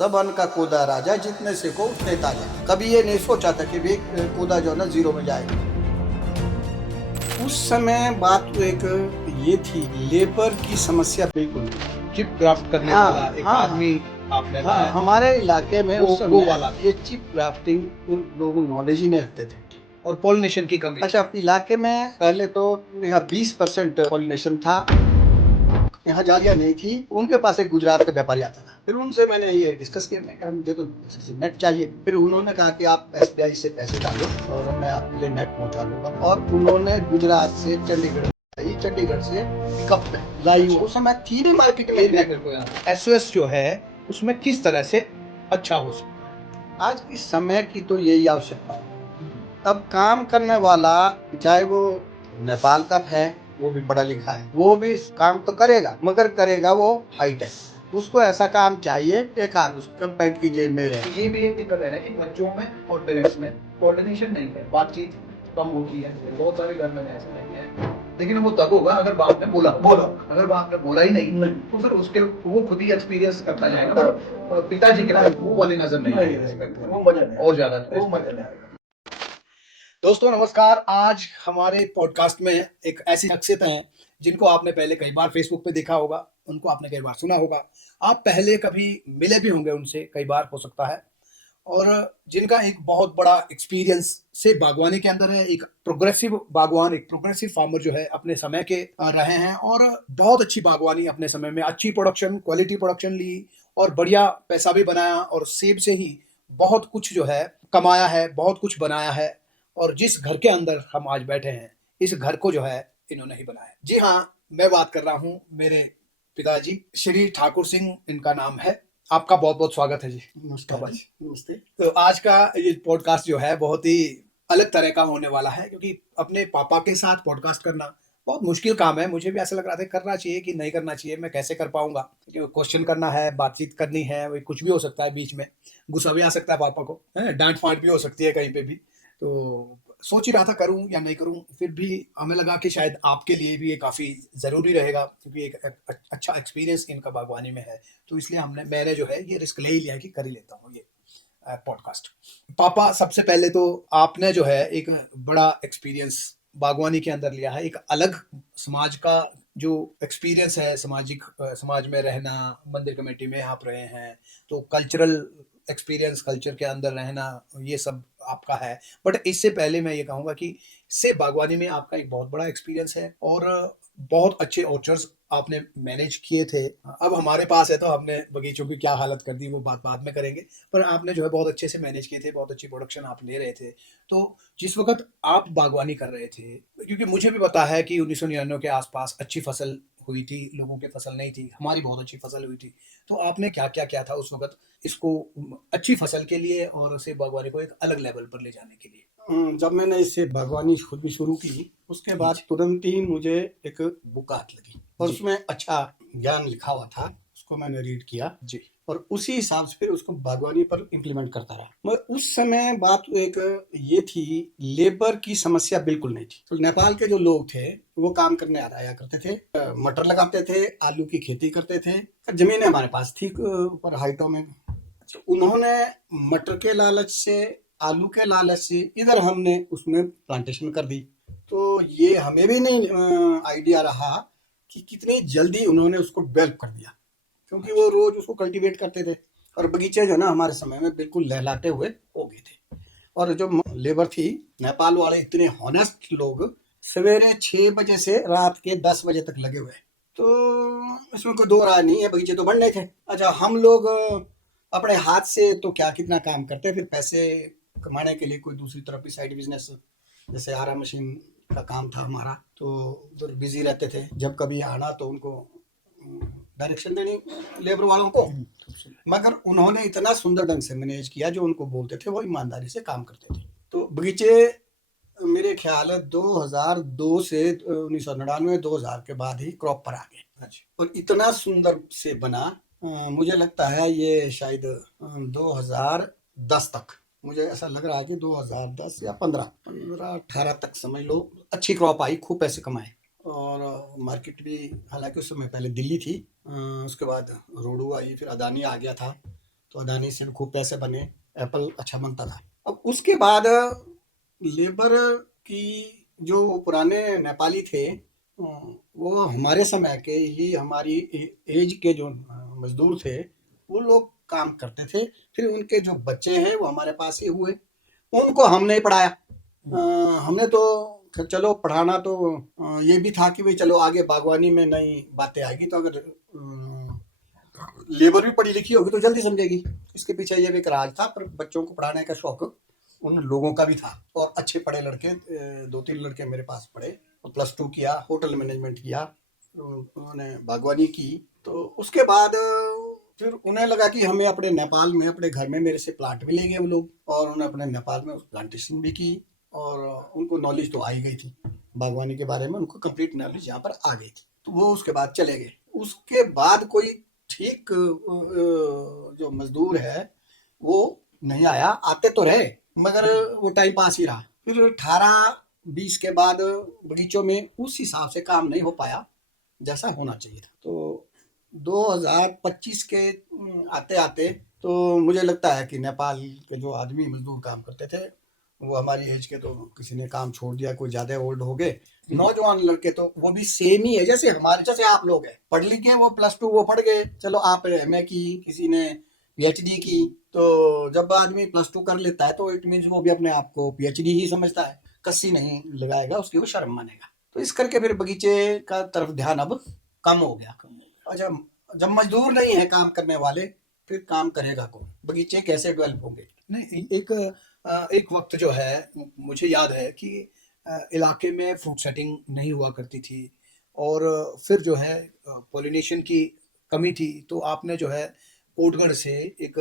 सब अन्न का कूदा राजा, जितने सीखो उतने ताजा। कभी ये नहीं सोचा था कि भी कूदा जो है ना जीरो में जाएगा। उस समय बात तो एक ये थी, लेबर की समस्या बिल्कुल नहीं। चिप क्राफ्ट करने वाला एक आदमी आपने लाया। हमारे इलाके में उस वो समय वाला ये चिप क्राफ्टिंग लोग नॉलेज ही नहीं रखते थे। और पॉलिनेशन की कमी। अच्छा, इलाके में पहले तो यहाँ 20% पॉलिनेशन था, यहाँ जालियाँ नहीं थी। उनके पास एक गुजरात का व्यापारी आता था, फिर उनसे मैंने ये डिस्कस किया, मैं कहा मुझे तो नेट चाहिए। फिर उन्होंने कहा कि आप SBI से पैसे डालो और मैं आपके लिए नेट पहुंचा दूंगा। और उन्होंने गुजरात से चंडीगढ़ से पिकअप में लाई। उस समय थी नहीं मार्केट में। SOS जो है उसमें किस तरह से अच्छा हो सकता आज इस समय की तो यही आवश्यकता है। अब काम करने वाला चाहे वो नेपाल का है, वो भी पढ़ा लिखा है, वो भी काम तो करेगा, मगर करेगा वो हाईटेक। उसको ऐसा काम चाहिए एक हाथ उसका पैंट की जेब में रहे। ये भी एक दिक्कत है ना कि बच्चों में और पेरेंट्स में कोऑर्डिनेशन नहीं है, बातचीत कम होती है। बहुत सारे घर में ऐसे नहीं है, लेकिन वो तब होगा अगर बाप ने बोला। अगर बाप ने बोला ही नहीं तो फिर उसके वो खुद ही एक्सपीरियंस करता जाएगा। और पिताजी के लिए वो वाली नजर नहीं आएगी, वो मजा नहीं, और ज्यादा वो मजा नहीं आएगा। दोस्तों नमस्कार। आज हमारे पॉडकास्ट में एक ऐसी शख्सियत हैं जिनको आपने पहले कई बार फेसबुक पे देखा होगा, उनको आपने कई बार सुना होगा, आप पहले कभी मिले भी होंगे उनसे कई बार हो सकता है, और जिनका एक बहुत बड़ा एक्सपीरियंस से बागवानी के अंदर है। एक प्रोग्रेसिव बागवान, एक प्रोग्रेसिव फार्मर जो है अपने समय के रहे हैं, और बहुत अच्छी बागवानी अपने समय में, अच्छी प्रोडक्शन, क्वालिटी प्रोडक्शन ली और बढ़िया पैसा भी बनाया, और सेब से ही बहुत कुछ जो है कमाया है, बहुत कुछ बनाया है। और जिस घर के अंदर हम आज बैठे हैं, इस घर को जो है इन्होंने ही बनाया। जी हाँ, मैं बात कर रहा हूँ मेरे पिताजी श्री ठाकुर सिंह, इनका नाम है। आपका बहुत बहुत स्वागत है जी। नमस्कार जी। नमस्ते। तो आज का ये पॉडकास्ट जो है बहुत ही अलग तरह का होने वाला है, क्योंकि अपने पापा के साथ पॉडकास्ट करना बहुत मुश्किल काम है। मुझे भी ऐसा लग रहा था करना चाहिए कि नहीं करना चाहिए, मैं कैसे कर पाऊंगा, क्योंकि क्वेश्चन करना है, बातचीत करनी है, वही कुछ भी हो सकता है, बीच में गुस्सा भी आ सकता है पापा को, है डांट फांट भी हो सकती है कहीं पे भी। तो सोच ही रहा था करूं या नहीं करूं, फिर भी हमें लगा कि शायद आपके लिए भी ये काफ़ी ज़रूरी रहेगा, क्योंकि एक अच्छा एक्सपीरियंस इनका बागवानी में है। तो इसलिए मैंने जो है ये रिस्क ले ही लिया कि कर ही लेता हूँ ये पॉडकास्ट। पापा, सबसे पहले तो आपने जो है एक बड़ा एक्सपीरियंस बागवानी के अंदर लिया है, एक अलग समाज का जो एक्सपीरियंस है, सामाजिक समाज में रहना, मंदिर कमेटी में आप रहे हैं, तो कल्चरल एक्सपीरियंस, कल्चर के अंदर रहना, ये सब आपका है। बट इससे पहले मैं ये कहूँगा कि से बागवानी में आपका एक बहुत बड़ा एक्सपीरियंस है, और बहुत अच्छे ऑर्चर्ड्स आपने मैनेज किए थे। अब हमारे पास है तो हमने बगीचों की क्या हालत कर दी वो बात बाद में करेंगे, पर आपने जो है बहुत अच्छे से मैनेज किए थे, बहुत अच्छी प्रोडक्शन आप ले रहे थे। तो जिस वक्त आप बागवानी कर रहे थे, क्योंकि मुझे भी पता है कि 1999 के आसपास अच्छी फसल हुई थी, लोगों की फसल नहीं थी, हमारी बहुत अच्छी फसल हुई थी। तो आपने क्या क्या किया था उस वक्त इसको अच्छी फसल के लिए और उसे बागवानी को एक अलग लेवल पर ले जाने के लिए? जब मैंने इससे बागवानी खुद भी शुरू की, उसके बाद तुरंत ही मुझे एक बुक हाथ लगी और जी। उसमें अच्छा ज्ञान लिखा हुआ था, उसको मैंने रीड किया जी। और उसी हिसाब से फिर उसको बागवानी पर इम्प्लीमेंट करता रहा। मगर उस समय बात एक ये थी, लेबर की समस्या बिल्कुल नहीं थी। तो नेपाल के जो लोग थे वो काम करने आया करते थे, मटर लगाते थे, आलू की खेती करते थे। जमीन हमारे पास थी ऊपर हाइटों में। तो उन्होंने मटर के लालच से, आलू के लालच से इधर हमने उसमें प्लांटेशन कर दी। तो ये हमें भी नहीं आइडिया रहा कि कितनी जल्दी उन्होंने उसको डेवलप कर दिया, क्योंकि वो रोज उसको कल्टीवेट करते थे और बगीचे जो ना हमारे समय में बिल्कुल लहलाते हुए हो गए थे। और जो लेबर थी, नेपाल वाले इतने हॉनेस्ट लोग, सवेरे 6 बजे से रात के 10 बजे तक लगे हुए। तो इसमें कोई दो राय नहीं है, बगीचे तो बढ़ने थे। अच्छा, हम लोग अपने हाथ से तो क्या कितना काम करते, फिर पैसे कमाने के लिए कोई दूसरी तरफ भी साइड बिजनेस, जैसे आरा मशीन का काम था हमारा, तो उधर बिजी रहते थे। जब कभी आना तो उनको डायरेक्शन देनी लेबर वालों को, मगर उन्होंने इतना सुंदर ढंग से मैनेज किया, जो उनको बोलते थे वो ईमानदारी से काम करते थे। तो बगीचे मेरे ख्याल है 2002 से 1999 2000 के बाद ही क्रॉप पर आ गए और इतना सुंदर से बना। मुझे लगता है ये शायद 2010 तक, मुझे ऐसा लग रहा है कि 2010 या 15-18 तक समझ लो, अच्छी क्रॉप आई, खूब पैसे कमाए। और मार्केट भी, हालांकि उस समय पहले दिल्ली थी, उसके बाद रोडू आई, फिर अदानी आ गया था, तो अडानी से भी खूब पैसे बने, एप्पल अच्छा बनता था। अब उसके बाद लेबर की जो पुराने नेपाली थे, वो हमारे समय के ही हमारी एज के जो मजदूर थे वो लोग काम करते थे। फिर उनके जो बच्चे हैं वो हमारे पास ही हुए, उनको हम नहीं पढ़ाया। हमने तो चलो पढ़ाना तो ये भी था कि भाई चलो आगे बागवानी में नई बातें आएगी तो अगर लेबर भी पढ़ी लिखी होगी तो जल्दी समझेगी। इसके पीछे ये भी एक राज था, पर बच्चों को पढ़ाने का शौक उन लोगों का भी था। और अच्छे पढ़े लड़के, 2-3 लड़के मेरे पास पढ़े, +2 किया, होटल मैनेजमेंट किया, उन्होंने बागवानी की। तो उसके बाद फिर उन्हें लगा कि हमें अपने नेपाल में, अपने घर में मेरे से प्लांट भी ले गए वो लोग, और उन्होंने अपने नेपाल में प्लांटेशन भी की, और उनको नॉलेज तो आ ही गई थी बागवानी के बारे में, उनको कंप्लीट नॉलेज यहाँ पर आ गई थी। तो वो उसके बाद चले गए। उसके बाद कोई ठीक जो मजदूर है वो नहीं आया। आते तो रहे मगर वो टाइम पास ही रहा। फिर 18-20 के बाद बगीचों में उस हिसाब से काम नहीं हो पाया जैसा होना चाहिए था। तो 2025 के आते आते तो मुझे लगता है कि नेपाल के जो आदमी मजदूर काम करते थे वो हमारी एज के, तो किसी ने काम छोड़ दिया, कोई ज्यादा ओल्ड हो गए। नौजवान लड़के तो वो भी सेम ही है जैसे हमारे, जैसे आप लोग हैं, पढ़ लिखे, वो +2 वो पढ़ गए, चलो आप MA की, किसी ने PhD की। तो जब आदमी +2 कर लेता है तो इट मीन्स वो भी अपने आप को PhD ही समझता है, कस्सी नहीं लगाएगा, उसकी वो शर्म मानेगा। तो इस करके फिर बगीचे का तरफ ध्यान अब कम हो गया। अच्छा, जब मजदूर नहीं है काम करने वाले, फिर काम करेगा कौन? बगीचे कैसे डेवलप होंगे? नहीं, एक वक्त जो है मुझे याद है कि इलाके में फ्रूट सेटिंग नहीं हुआ करती थी, और फिर जो है पॉलिनेशन की कमी थी। तो आपने जो है कोटगढ़ से एक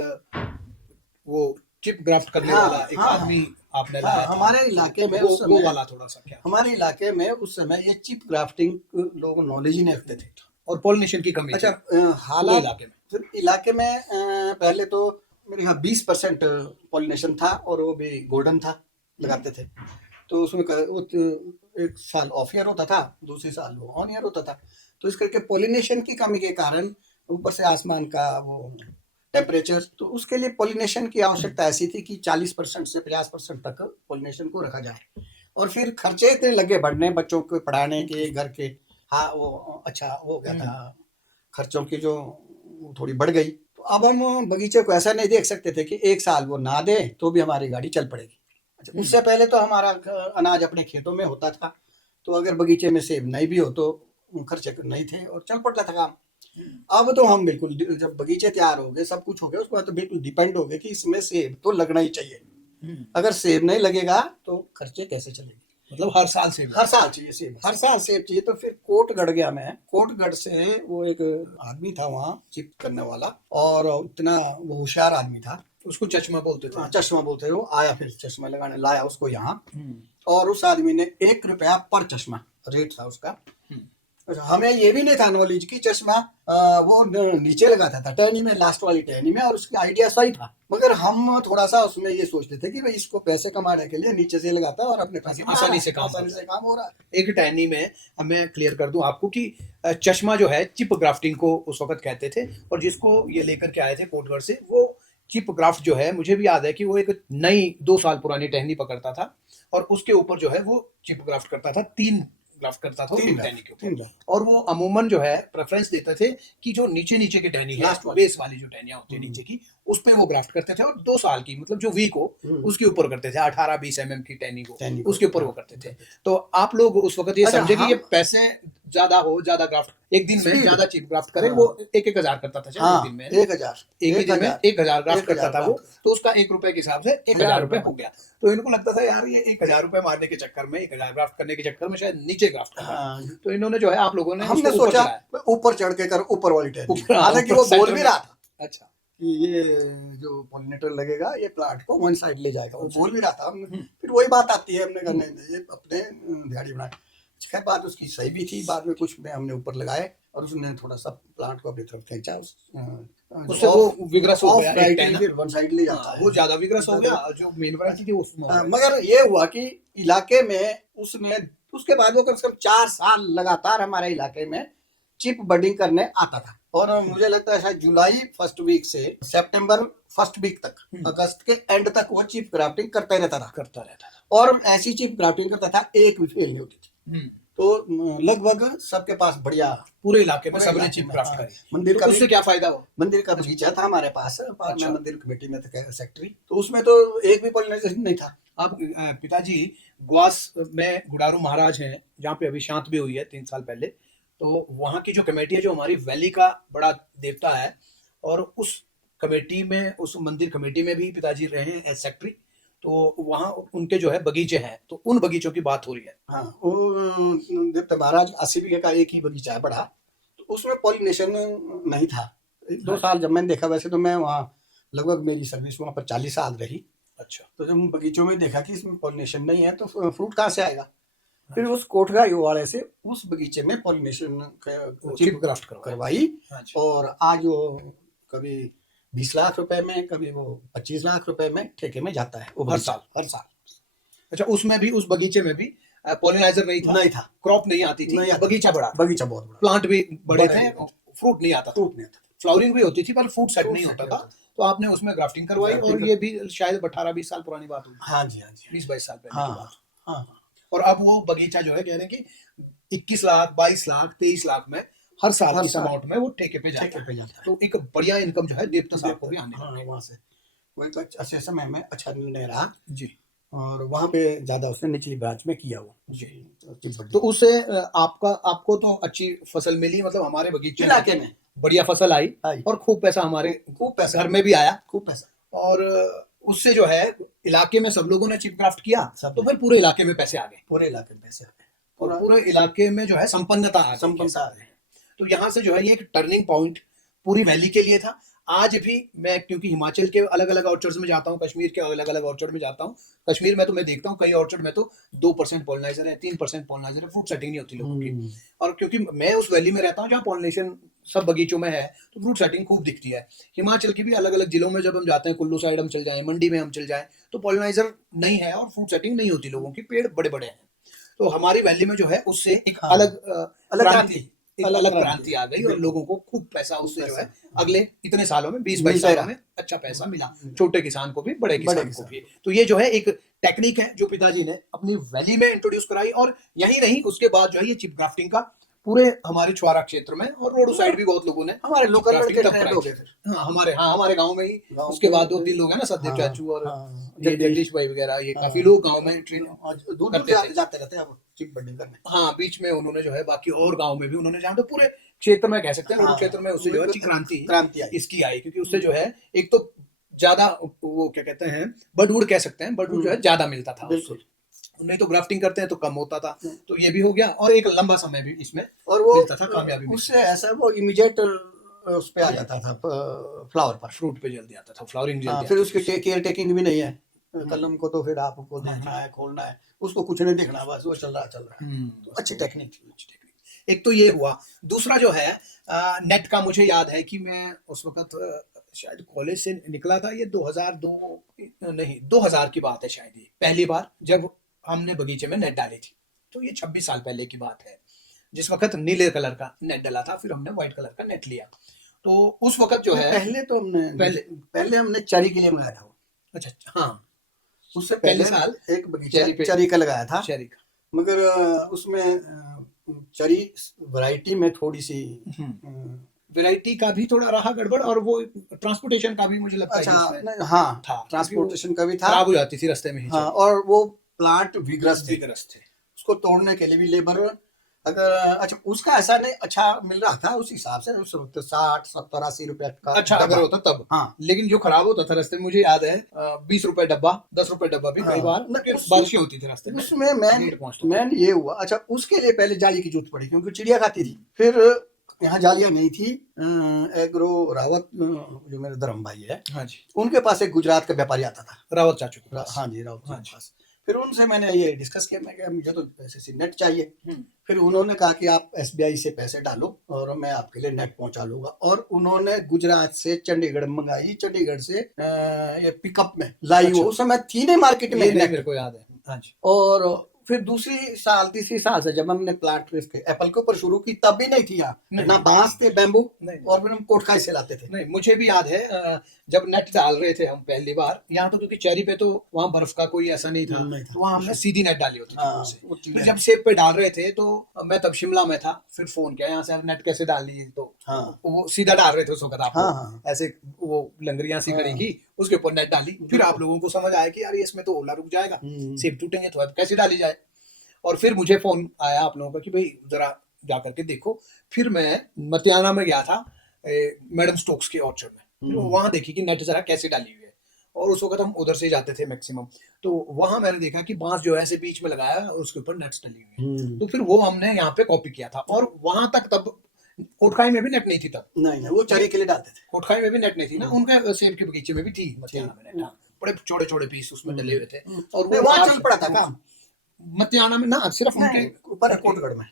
वो चिप ग्राफ्ट करने हाँ, वाला एक हाँ, आदमी आपने हाँ, लाया था। हमारे इलाके में वो उस समय, वाला थोड़ा सा क्या, हमारे इलाके में उस समय ये चिप ग्राफ्टिंग लोग नॉलेज ही नहीं रखते थे। और पॉलिनेशन की कमी अच्छा, थी पूरे हालात इलाके में। फिर इलाके में पहले तो मेरे यहाँ 20% पॉलिनेशन था, और वो भी गोल्डन था, लगाते थे। तो उसमें एक साल ऑफ ईयर होता था, दूसरी साल वो ऑन ईयर होता था। तो इस करके पॉलिनेशन की कमी के कारण, ऊपर से आसमान का वो टेम्परेचर, तो उसके लिए पॉलिनेशन की आवश्यकता ऐसी थी कि 40% से 50% तक पॉलिनेशन को रखा जाए। और फिर खर्चे इतने लगे बढ़ने बच्चों को पढ़ाने के, घर के, हाँ वो अच्छा हो गया था, खर्चों की जो थोड़ी बढ़ गई। तो अब हम बगीचे को ऐसा नहीं देख सकते थे कि एक साल वो ना दे तो भी हमारी गाड़ी चल पड़ेगी। अच्छा, उससे पहले तो हमारा अनाज अपने खेतों में होता था, तो अगर बगीचे में सेब नहीं भी हो तो खर्चे नहीं थे और चल पड़ता था काम। अब तो हम बिल्कुल, जब बगीचे तैयार हो गए, सब कुछ हो गया, उसके बाद तो बिल्कुल डिपेंड हो गए कि इसमें सेब तो लगना ही चाहिए। अगर सेब नहीं लगेगा तो खर्चे कैसे चलेंगे? मतलब हर साल सेब, हर साल चाहिए सेब, हर साल सेब चाहिए। तो फिर कोटगढ़ गया मैं। कोटगढ़ से वो एक आदमी था वहाँ चिप करने वाला, और इतना वो होशियार आदमी था, उसको चश्मा बोलते थे। चश्मा बोलते थे। वो आया, फिर चश्मा लगाने लाया उसको यहाँ, और उस आदमी ने 1 रुपया पर चश्मा रेट था उसका। अच्छा, हमें ये भी नहीं था नॉलेज कि चश्मा वो नीचे लगाता था टहनी में, लास्ट वाली टहनी में, और उसकी आइडिया सही था। मगर हम थोड़ा सा उसमें ये सोचते थे कि भाई इसको पैसे कमाने के लिए नीचे से लगाता है और अपने पैसे आसानी से काम हो रहा है। एक टहनी में हमें क्लियर कर दूं आपको कि चश्मा जो है चिप ग्राफ्टिंग को उस वक्त कहते थे, और जिसको ये लेकर के आए थे कोटगढ़ से, वो चिप ग्राफ्ट जो है मुझे भी याद है कि वो एक नई 2 साल पुरानी टहनी पकड़ता था, और उसके ऊपर जो है वो चिप ग्राफ्ट करता था, 3 ग्राफ्ट करता था तीन टहनी के ऊपर। तीन और वो अमूमन जो है प्रेफरेंस देते थे कि जो नीचे नीचे की टहनी है, लास्ट वाली, बेस वाली जो टहनियां होती है नीचे की, उस पे वो ग्राफ्ट करते थे, और 2 साल की मतलब जो वीक हो उसके ऊपर करते थे, 18-20 mm की टहनी को उसके ऊपर वो करते थे। तो आप लोग उस वक्त ये अच्छा, समझे कि हाँ, ये पैसे ज्यादा हो, ज्यादा ग्राफ्ट एक दिन में ज्यादा चिप ग्राफ्ट करे, वो 1-1 हजार करता था हाँ, एक दिन में, 1000 एक ही दिन में 1 हजार ग्राफ्ट 1000 करता था वो। तो उसका 1 रुपए के हिसाब से 1,000 रुपए हो गया। तो इनको लगता था यार ये 1,000 रुपए मारने के चक्कर में, 1,000 ग्राफ्ट करने के चक्कर में शायद नीचे ग्राफ्ट कर रहा है। तो इन्होंने जो है, आप लोगों ने हमने उसको ऊपर सोचा चढ़ाया। ऊपर चढ़ के कर ऊपर वाली टहनी, ऊपर, हाँ, हालांकि ऊपर वो बोल सेंटर भी में। रहा था अच्छा, कि ये जो पॉलिनेटर लगेगा ये प्लांट को वन साइड ले जाएगा, वो बोल भी रहा था। फिर वही बात आती है, हमने कहा नहीं, ये अपने दिहाड़ी बनाए। खैर बात उसकी सही भी थी। बाद में कुछ में हमने ऊपर लगाए, और उसने थोड़ा सा प्लांट को अपनी तरफ खींचा, उससे वो विग्रस हो गया, एक टहना फिर वन साइड ले जाता है, वो ज्यादा विग्रस हो गया, जो मेन वैरायटी थी उसमें हो गया। मगर ये हुआ कि इलाके में उसने, उसके बाद वो कम से कम 4 साल लगातार हमारे इलाके में चिप बडिंग करने आता था। और मुझे लगता है शायद जुलाई फर्स्ट वीक से सितंबर फर्स्ट वीक तक, अगस्त के एंड तक वो चिप ग्राफ्टिंग करता ही रहता था। और ऐसी चिप ग्राफ्टिंग करता था, एक भी फेल नहीं होती थी। तो लगभग सबके पास बढ़िया, पूरे इलाके में पूरे सबने इलाके चिप में, क्राफ्ट हाँ। करी। मंदिर तो का उससे भी, क्या फायदा हुआ? मंदिर का बगीचा था हमारे पास, और अच्छा। मैं मंदिर कमेटी में था सेक्रेटरी, तो उसमें तो एक भी पॉलिनाइजेशन नहीं था। अब पिताजी ग्वास में गुडारू महाराज हैं, जहाँ पे अभी शांत भी हुई है 3 साल पहले, तो वहाँ की जो कमेटी है, जो हमारी वैली का बड़ा देवता है, और उस कमेटी में, उस मंदिर कमेटी में भी पिताजी रहे हैं एज सेक्रेटरी। तो वहाँ उनके जो है बगीचे हैं, तो उन बगीचों की बात हो रही है। हाँ, वो देवता महाराज 80 बीघे का एक ही बगीचा है बड़ा, तो उसमें पॉलिनेशन नहीं था। 2 साल जब मैंने देखा, वैसे तो मैं वहाँ लगभग, मेरी सर्विस वहाँ पर 40 साल रही। अच्छा। तो जब बगीचों में देखा कि इसमें पॉलिनेशन नहीं है, तो फ्रूट कहाँ से आएगा। फिर उस कोठगाई वाले से उस बगीचे में पॉलिनेशन चिप ग्राफ्ट करवाई, हाँ जी। और आज वो कभी 20 लाख रुपए में, कभी वो 25 लाख रुपए में ठेके में जाता है वो हर बगीचा, साल। हर साल। अच्छा, उसमें भी, उस बगीचे में भी पॉलिनाइजर नहीं था, नहीं था, क्रॉप नहीं आती थी, नहीं आता, बगीचा बड़ा था, बगीचा बहुत बड़ा, प्लांट भी बड़े बड़े थे, थे। फ्रूट नहीं आता था, फ्रूट नहीं आता, फ्लावरिंग भी होती थी, पर फ्रूट सेट फ्रूट नहीं सेट होता नहीं था। होता था। तो आपने उसमें ग्राफ्टिंग करवाई, और ग्राफ्टिंग ये भी शायद 18-20 साल पुरानी बात होगी, हाँ जी, हाँ जी, 20-22 साल पहले की हाँ बात। हाँ। और अब वो बगीचा जो है, कह रहे हैं कि 21 लाख, 22 लाख, 23 लाख में हर साल हर इस साल अमाउंट में वो ठेके पे ठेके जाता पे है। जाता है। तो एक बढ़िया इनकम जो है देवता साहब को भी आने हाँ, लगी। वहाँ से वो एक अच्छे समय में अच्छा निर्णय रहा, जी और वहाँ पे ज्यादा उसने निचली ब्रांच में किया वो जी। तो तो उससे आपको तो अच्छी फसल मिली, मतलब हमारे बगीचे इलाके में बढ़िया फसल आई, आई, और खूब पैसा हमारे खूब पैसा घर में भी आया, खूब पैसा। और उससे जो है इलाके में सब लोगों ने चिप क्राफ्ट किया, सब तो भाई पूरे इलाके में पैसे आ गए, पूरे इलाके में पैसे आ गए, और पूरे इलाके में जो है संपन्नता आ गई। संपन्नता आ गई। तो यहाँ से जो है ये एक टर्निंग पॉइंट पूरी वैली के लिए था। आज भी मैं, क्योंकि हिमाचल के अलग अलग ऑर्चर्ड्स में जाता हूँ, कश्मीर के अलग अलग ऑर्चर्ड में जाता हूँ, कश्मीर में तो मैं देखता हूँ कई ऑर्चर्ड में तो 2% पॉलिनाइजर है, 3% पॉलिनाइजर है, फ्रूट सेटिंग नहीं होती लोगों की। और क्योंकि मैं उस वैली में रहता हूँ जहाँ पॉलिनेशन सब बगीचों में है, तो फ्रूट सेटिंग खूब दिखती है। हिमाचल की भी अलग अलग जिलों में जब हम जाते हैं, कुल्लू साइड हम चल जाएं, मंडी में हम चल जाएं, तो पॉलिनाइजर नहीं है और फ्रूट सेटिंग नहीं होती लोगों की, पेड़ बड़े बड़े हैं। तो हमारी वैली में जो है उससे एक हाँ, अलग क्रांति आ गई, और लोगों को खूब पैसा उससे जो है अगले इतने सालों में, 20-22 सालों में अच्छा पैसा मिला, छोटे किसान को भी, बड़े किसान को भी। तो ये जो है एक टेक्निक है जो पिताजी ने अपनी वैली में इंट्रोड्यूस कराई, और यही नहीं, उसके बाद जो है ये चिप ग्राफ्टिंग का पूरे हमारे छुआरा क्षेत्र में और रोड साइड भी बहुत लोगों ने हमारे लोकल लड़के तब ट्रेंड हो गए फिर। हमारे गांव में ही। उसके बाद 2-3 लोग हैं ना, सददेव चाचू और ये जगदीश भाई वगैरह, ये काफी लोग गांव में ट्रेन दूर जाते रहते हैं चिप बर्डिंग करने। हाँ, बीच में उन्होंने जो है बाकी और गांव में भी उन्होंने जाना, तो पूरे क्षेत्र में कह सकते हैं, रोड क्षेत्र में उससे जो है क्रांति इसकी आई, क्योंकि उससे जो है एक तो ज्यादा, वो क्या कहते हैं, बर्डवुड कह सकते हैं, बर्डवुड जो है ज्यादा मिलता था, बिल्कुल। नहीं तो ग्राफ्टिंग करते हैं तो कम होता था। तो ये भी हो गया, और एक लंबा समय भी इसमें और वो मिलता था, कामयाबी उससे ऐसा वो इमीडिएट उस पे आ जाता था, फ्लावर पर, फ्रूट पे जल्दी आता था, फ्लावरिंग जल्दी। फिर उसकी केयर टेकिंग भी नहीं है, कलम को तो फिर आपको देखना है, खोलना है, उसको कुछ नहीं देखना, बस वो चल रहा है। तो अच्छी टेक्निक थी। एक तो ये हुआ। दूसरा जो है नेट का, मुझे याद है कि मैं उस वक्त शायद कॉलेज से निकला था, ये 2000 की बात है शायद, ये पहली बार जब हमने बगीचे में नेट डाली थी, तो ये 26 साल पहले की बात है, जिस वक्त नीले कलर का नेट डाला था, फिर हमने व्हाइट कलर का नेट लिया। तो उस वक्त जो है, पहले हमने चरी के लिए मंगाया था। अच्छा, हाँ, उससे पहले साल एक बगीचा चरी का लगाया था, चरी का, मगर उसमें चरी वैरायटी में थोड़ी सी वैरायटी का भी थोड़ा रहा गड़बड़, और वो ट्रांसपोर्टेशन का भी मुझे लगता है अच्छा, हाँ था, ट्रांसपोर्टेशन का भी था, खराब हो जाती थी रास्ते में ही। हाँ, और वो प्लांट विग्रस थे, उसको तोड़ने के लिए भी लेबर, अगर अच्छा उसका ऐसा नहीं अच्छा मिल रहा था उस हिसाब से, उस वक्त 60, 70, 80 रुपए का अच्छा अगर होता तब, हाँ, लेकिन जो खराब होता था रास्ते में, मुझे याद है 20 रुपए डब्बा, 10 रुपए डब्बा भी कई बार बारिशें होती थी रास्ते में, उसमें मैन ये हुआ। अच्छा, उसके लिए पहले जाली की जरूरत पड़ी, क्योंकि चिड़िया खाती थी। फिर यहाँ जालियां नहीं थी, एग्रो रावत जो मेरे धर्म भाई है, हाँ जी, उनके पास एक गुजरात का व्यापारी आता था, रावत चाचू के पास। हाँ जी, रावत के पास। फिर उनसे मैंने ये डिस्कस किया, मैं कहा मुझे तो ऐसे नेट चाहिए। फिर उन्होंने कहा कि आप SBI से पैसे डालो और मैं आपके लिए नेट पहुंचा लूंगा, और उन्होंने गुजरात से चंडीगढ़ मंगाई, चंडीगढ़ से ये पिकअप में लाई। वो उस समय थी नहीं मार्केट में, मेरे को याद है, हाँ जी। और फिर दूसरी साल तीसरी साल से जब हमने प्लांट इसके एप्पल के ऊपर शुरू की तब भी नहीं थी यहाँ, नहीं। ना बांस थे बैम्बू, नहीं। और फिर हम कोटखाई से लाते थे। नहीं, मुझे भी याद है जब नेट डाल रहे थे हम पहली बार यहाँ, तो क्योंकि चेरी पे तो वहाँ बर्फ का कोई ऐसा नहीं था, नहीं था। तो वहाँ हमने सीधी नेट डाली होती थी हाँ, ऊपर से। वो फिर चीज़ें जब सेब पे डाल रहे थे तो मैं तब शिमला में था, फिर फोन किया यहाँ से आप नेट कैसे डाली, तो हाँ। वो सीधा डाल रहे थे उस वक्त आपको, हाँ, हाँ। ऐसे वो लंगरियां सी खड़ी हाँ। की, उसके ऊपर नेट डाली, फिर आप लोगों को समझ आया कि यार इसमें तो ओला रुक जाएगा, सेब टूटेंगे, तो अब कैसे डाली जाए। और फिर मुझे फोन आया आप लोगों का कि भाई जरा जा करके देखो। फिर मैं मतियाना में गया था मैडम स्टोक्स के ऑर्चर्ड में, फिर वहां देखी कि नेट जरा कैसे डाली हुई है, और उस वक्त हम उधर से जाते थे मैक्सिमम, तो वहां मैंने देखा कि बांस जो है ऐसे बीच में लगाया है और उसके ऊपर नेट्स डली हुई है, तो फिर वो हमने यहाँ पे कॉपी किया था। और वहां तक तब कोटखाई में भी नेट नहीं थी, तब नहीं, वो चरी के लिए डालते थे। कोटखाई में भी नेट नहीं थी ना, उनके सेब के बगीचे में भी थी मतियाना में नेट, बड़े छोटे छोटे पीस उसमें डले हुए थे, और वो वहाँ चल पड़ा था काम मतियाना में ना, सिर्फ उनके ऊपर कोटगढ़ में,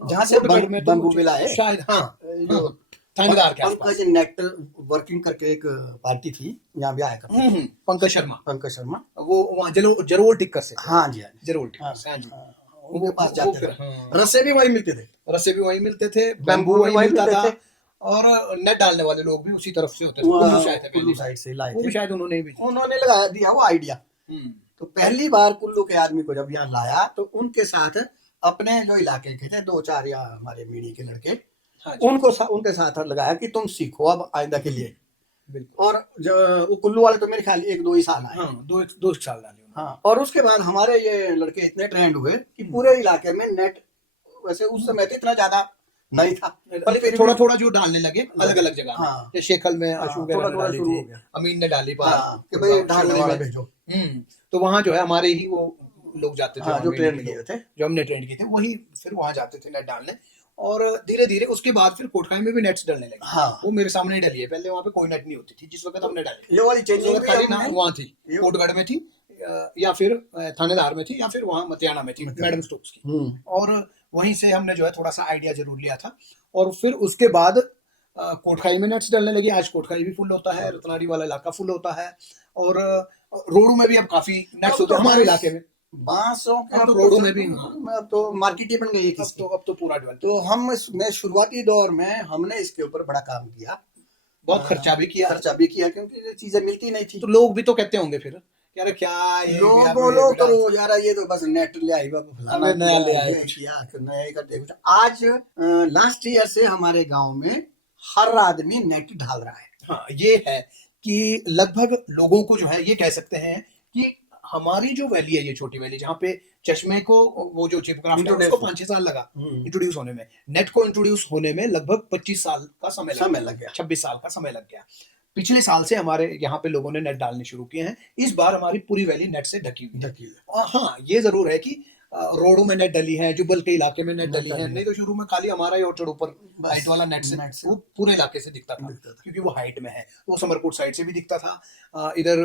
जहाँ से कोटगढ़ में बम्बू मिला है शायद, हाँ, जो थानेदार के आसपास पंकज नेट वर्किंग करके एक पार्टी थी, यहाँ भी आया करते थे। पंकज शर्मा, पंकज शर्मा, वो वहाँ जरोल टिक्कर से, हाँ जी, हाँ जी, जरोल टिक्कर से, हाँ जी, उनके पास जाते थे। हाँ। रस्से भी वही मिलते थे, रस्से भी वही मिलते थे, बैम्बू वही मिलता था, और नेट डालने वाले लोग भी उसी तरफ से होते थे, कुल्लू साइड से लाए थे, शायद उन्होंने लगाया दिया वो आइडिया। तो पहली बार कुल्लू के आदमी को जब यहाँ लाया तो उनके साथ अपने जो इलाके के थे 2-4 या हमारे मीणी के लड़के, उनके साथ लगाया कि तुम सीखो अब आइंदा के लिए। और जो कुल्लू वाले तो मेरे ख्याल 1-2 ही साल आए, हाँ, 2 साल डाले। हाँ, और उसके बाद हमारे ये लड़के इतने ट्रेंड हुए कि पूरे इलाके में नेट, वैसे उस समय तो इतना ज्यादा नहीं था, थोड़ा थोड़ा जो डालने लगे अलग अलग जगह, हाँ, शेखल में अशोक थोड़ा थोड़ा शुरू हो गया, अमीन ने डाली कि भाई डालने वाले भेजो। तो वहाँ जो है हमारे ही वो लोग जाते थे, जो ट्रेंड किए थे, जो हमने ट्रेंड किए थे, वही फिर वहाँ जाते थे नेट डालने। और धीरे धीरे उसके बाद फिर कोटखाई में भी नेट्स डलने लगे। हाँ, वो मेरे सामने ही डली है, पहले वहाँ पे कोई नेट नहीं होती थी जिस वक्त हमने डाली, ये वाली चेंजिंग खाली ना वहाँ थी, कोटगढ़ में थी, या फिर थानेदार में थी, या फिर वहाँ मतियाना में थी मैडम स्टोक्स की, और वहीं से हमने जो है थोड़ा सा आइडिया जरूर लिया था। और फिर उसके बाद कोटखाई में नेट्स डलने लगे। आज कोटखाई भी फुल होता है, रतनाड़ी वाला इलाका फुल होता है, और रोडों में भी अब काफी नेट्स होते हैं हमारे इलाके में, बांसों के अब रोडों में भी, अब तो मार्केट ही बन गई है, अब तो पूरा डेवलप। तो हम इसमें शुरुआती दौर में हमने इसके ऊपर बड़ा काम किया, बहुत खर्चा भी किया, क्योंकि ये चीजें मिलती नहीं थी। तो लोग भी तो कहते होंगे फिर यार क्या लोग तो यार ये तो बस नेट ले आई, नया ले आए, नया करते कुछ। आज लास्ट ईयर से हमारे गांव में हर आदमी नेट डाल रहा है। हाँ, ये है कि लगभग लोगों को जो है ये कह सकते हैं कि हमारी जो वैली है, ये छोटी वैली, जहाँ पे चश्मे को वो जो चिपक्राफ्ट है उसको 5-6 साल लगा इंट्रोड्यूस होने में, नेट को इंट्रोड्यूस होने में लगभग 25 साल का समय लग गया, 26 साल का समय लग गया। पिछले साल से हमारे यहाँ पे लोगों ने नेट डालने शुरू किए हैं। इस बार हमारी पूरी वैली नेट से ढकी हुई है। और हाँ, ये जरूर है कि रोडों में नेट डली है, जुब्बल के इलाके में नेट डली है, नहीं तो शुरू में खाली हमारा ही ऑर्चर्ड ऊपर हाइट वाला नेट से वो पूरे इलाके से दिखता था, क्योंकि वो हाइट में है। वो समरकोट साइड से भी दिखता था, इधर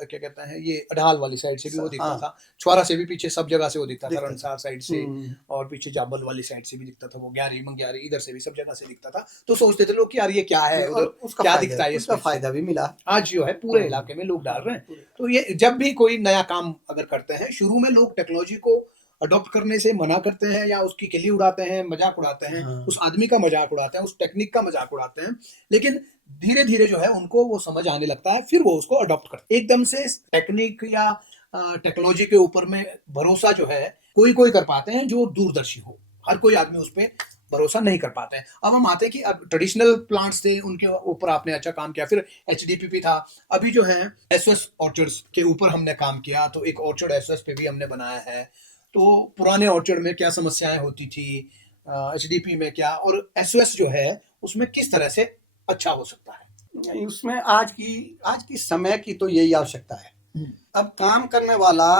क्या कहते हैं ये अढाल वाली साइड से भी वो दिखता था, छुआरा से भी पीछे सब जगह से वो दिखता था, रणसार साइड से, और पीछे जाबल वाली साइड से भी दिखता था, वो ग्यारी मंग्यारी इधर से भी सब जगह से दिखता था। तो सोचते थे लोग कि यार ये क्या है, उधर क्या दिखता है, इसका फायदा भी मिला। आज जो है पूरे इलाके में लोग डाल रहे हैं। तो ये जब भी कोई नया काम अगर करते हैं, शुरू में लोग टेक्नोलॉजी को अडॉप्ट करने से मना करते हैं, या उसकी खिल्ली उड़ाते हैं, मजाक उड़ाते हैं, उस आदमी का मजाक उड़ाते हैं, उस टेक्निक का मजाक उड़ाते हैं, लेकिन धीरे धीरे जो है उनको वो समझ आने लगता है, फिर वो उसको अडॉप्ट करते हैं। एकदम से टेक्निक या टेक्नोलॉजी के ऊपर में भरोसा जो है कोई कर पाते हैं जो दूरदर्शी हो, हर कोई आदमी उस पर भरोसा नहीं कर पाते हैं। अब हम आते हैं कि अब ट्रेडिशनल प्लांट्स थे, उनके ऊपर आपने अच्छा काम किया, फिर HDPP था, अभी जो है SOS ऑर्चर्ड्स के ऊपर हमने काम किया, तो एक ऑर्चर्ड SOS पे भी हमने बनाया है। तो पुराने ऑर्चर्ड में क्या समस्याएं होती थी, HDP में क्या, और SOS जो है उसमें किस तरह से अच्छा हो सकता है। उसमें आज की समय की तो यही आवश्यकता है। अब काम करने वाला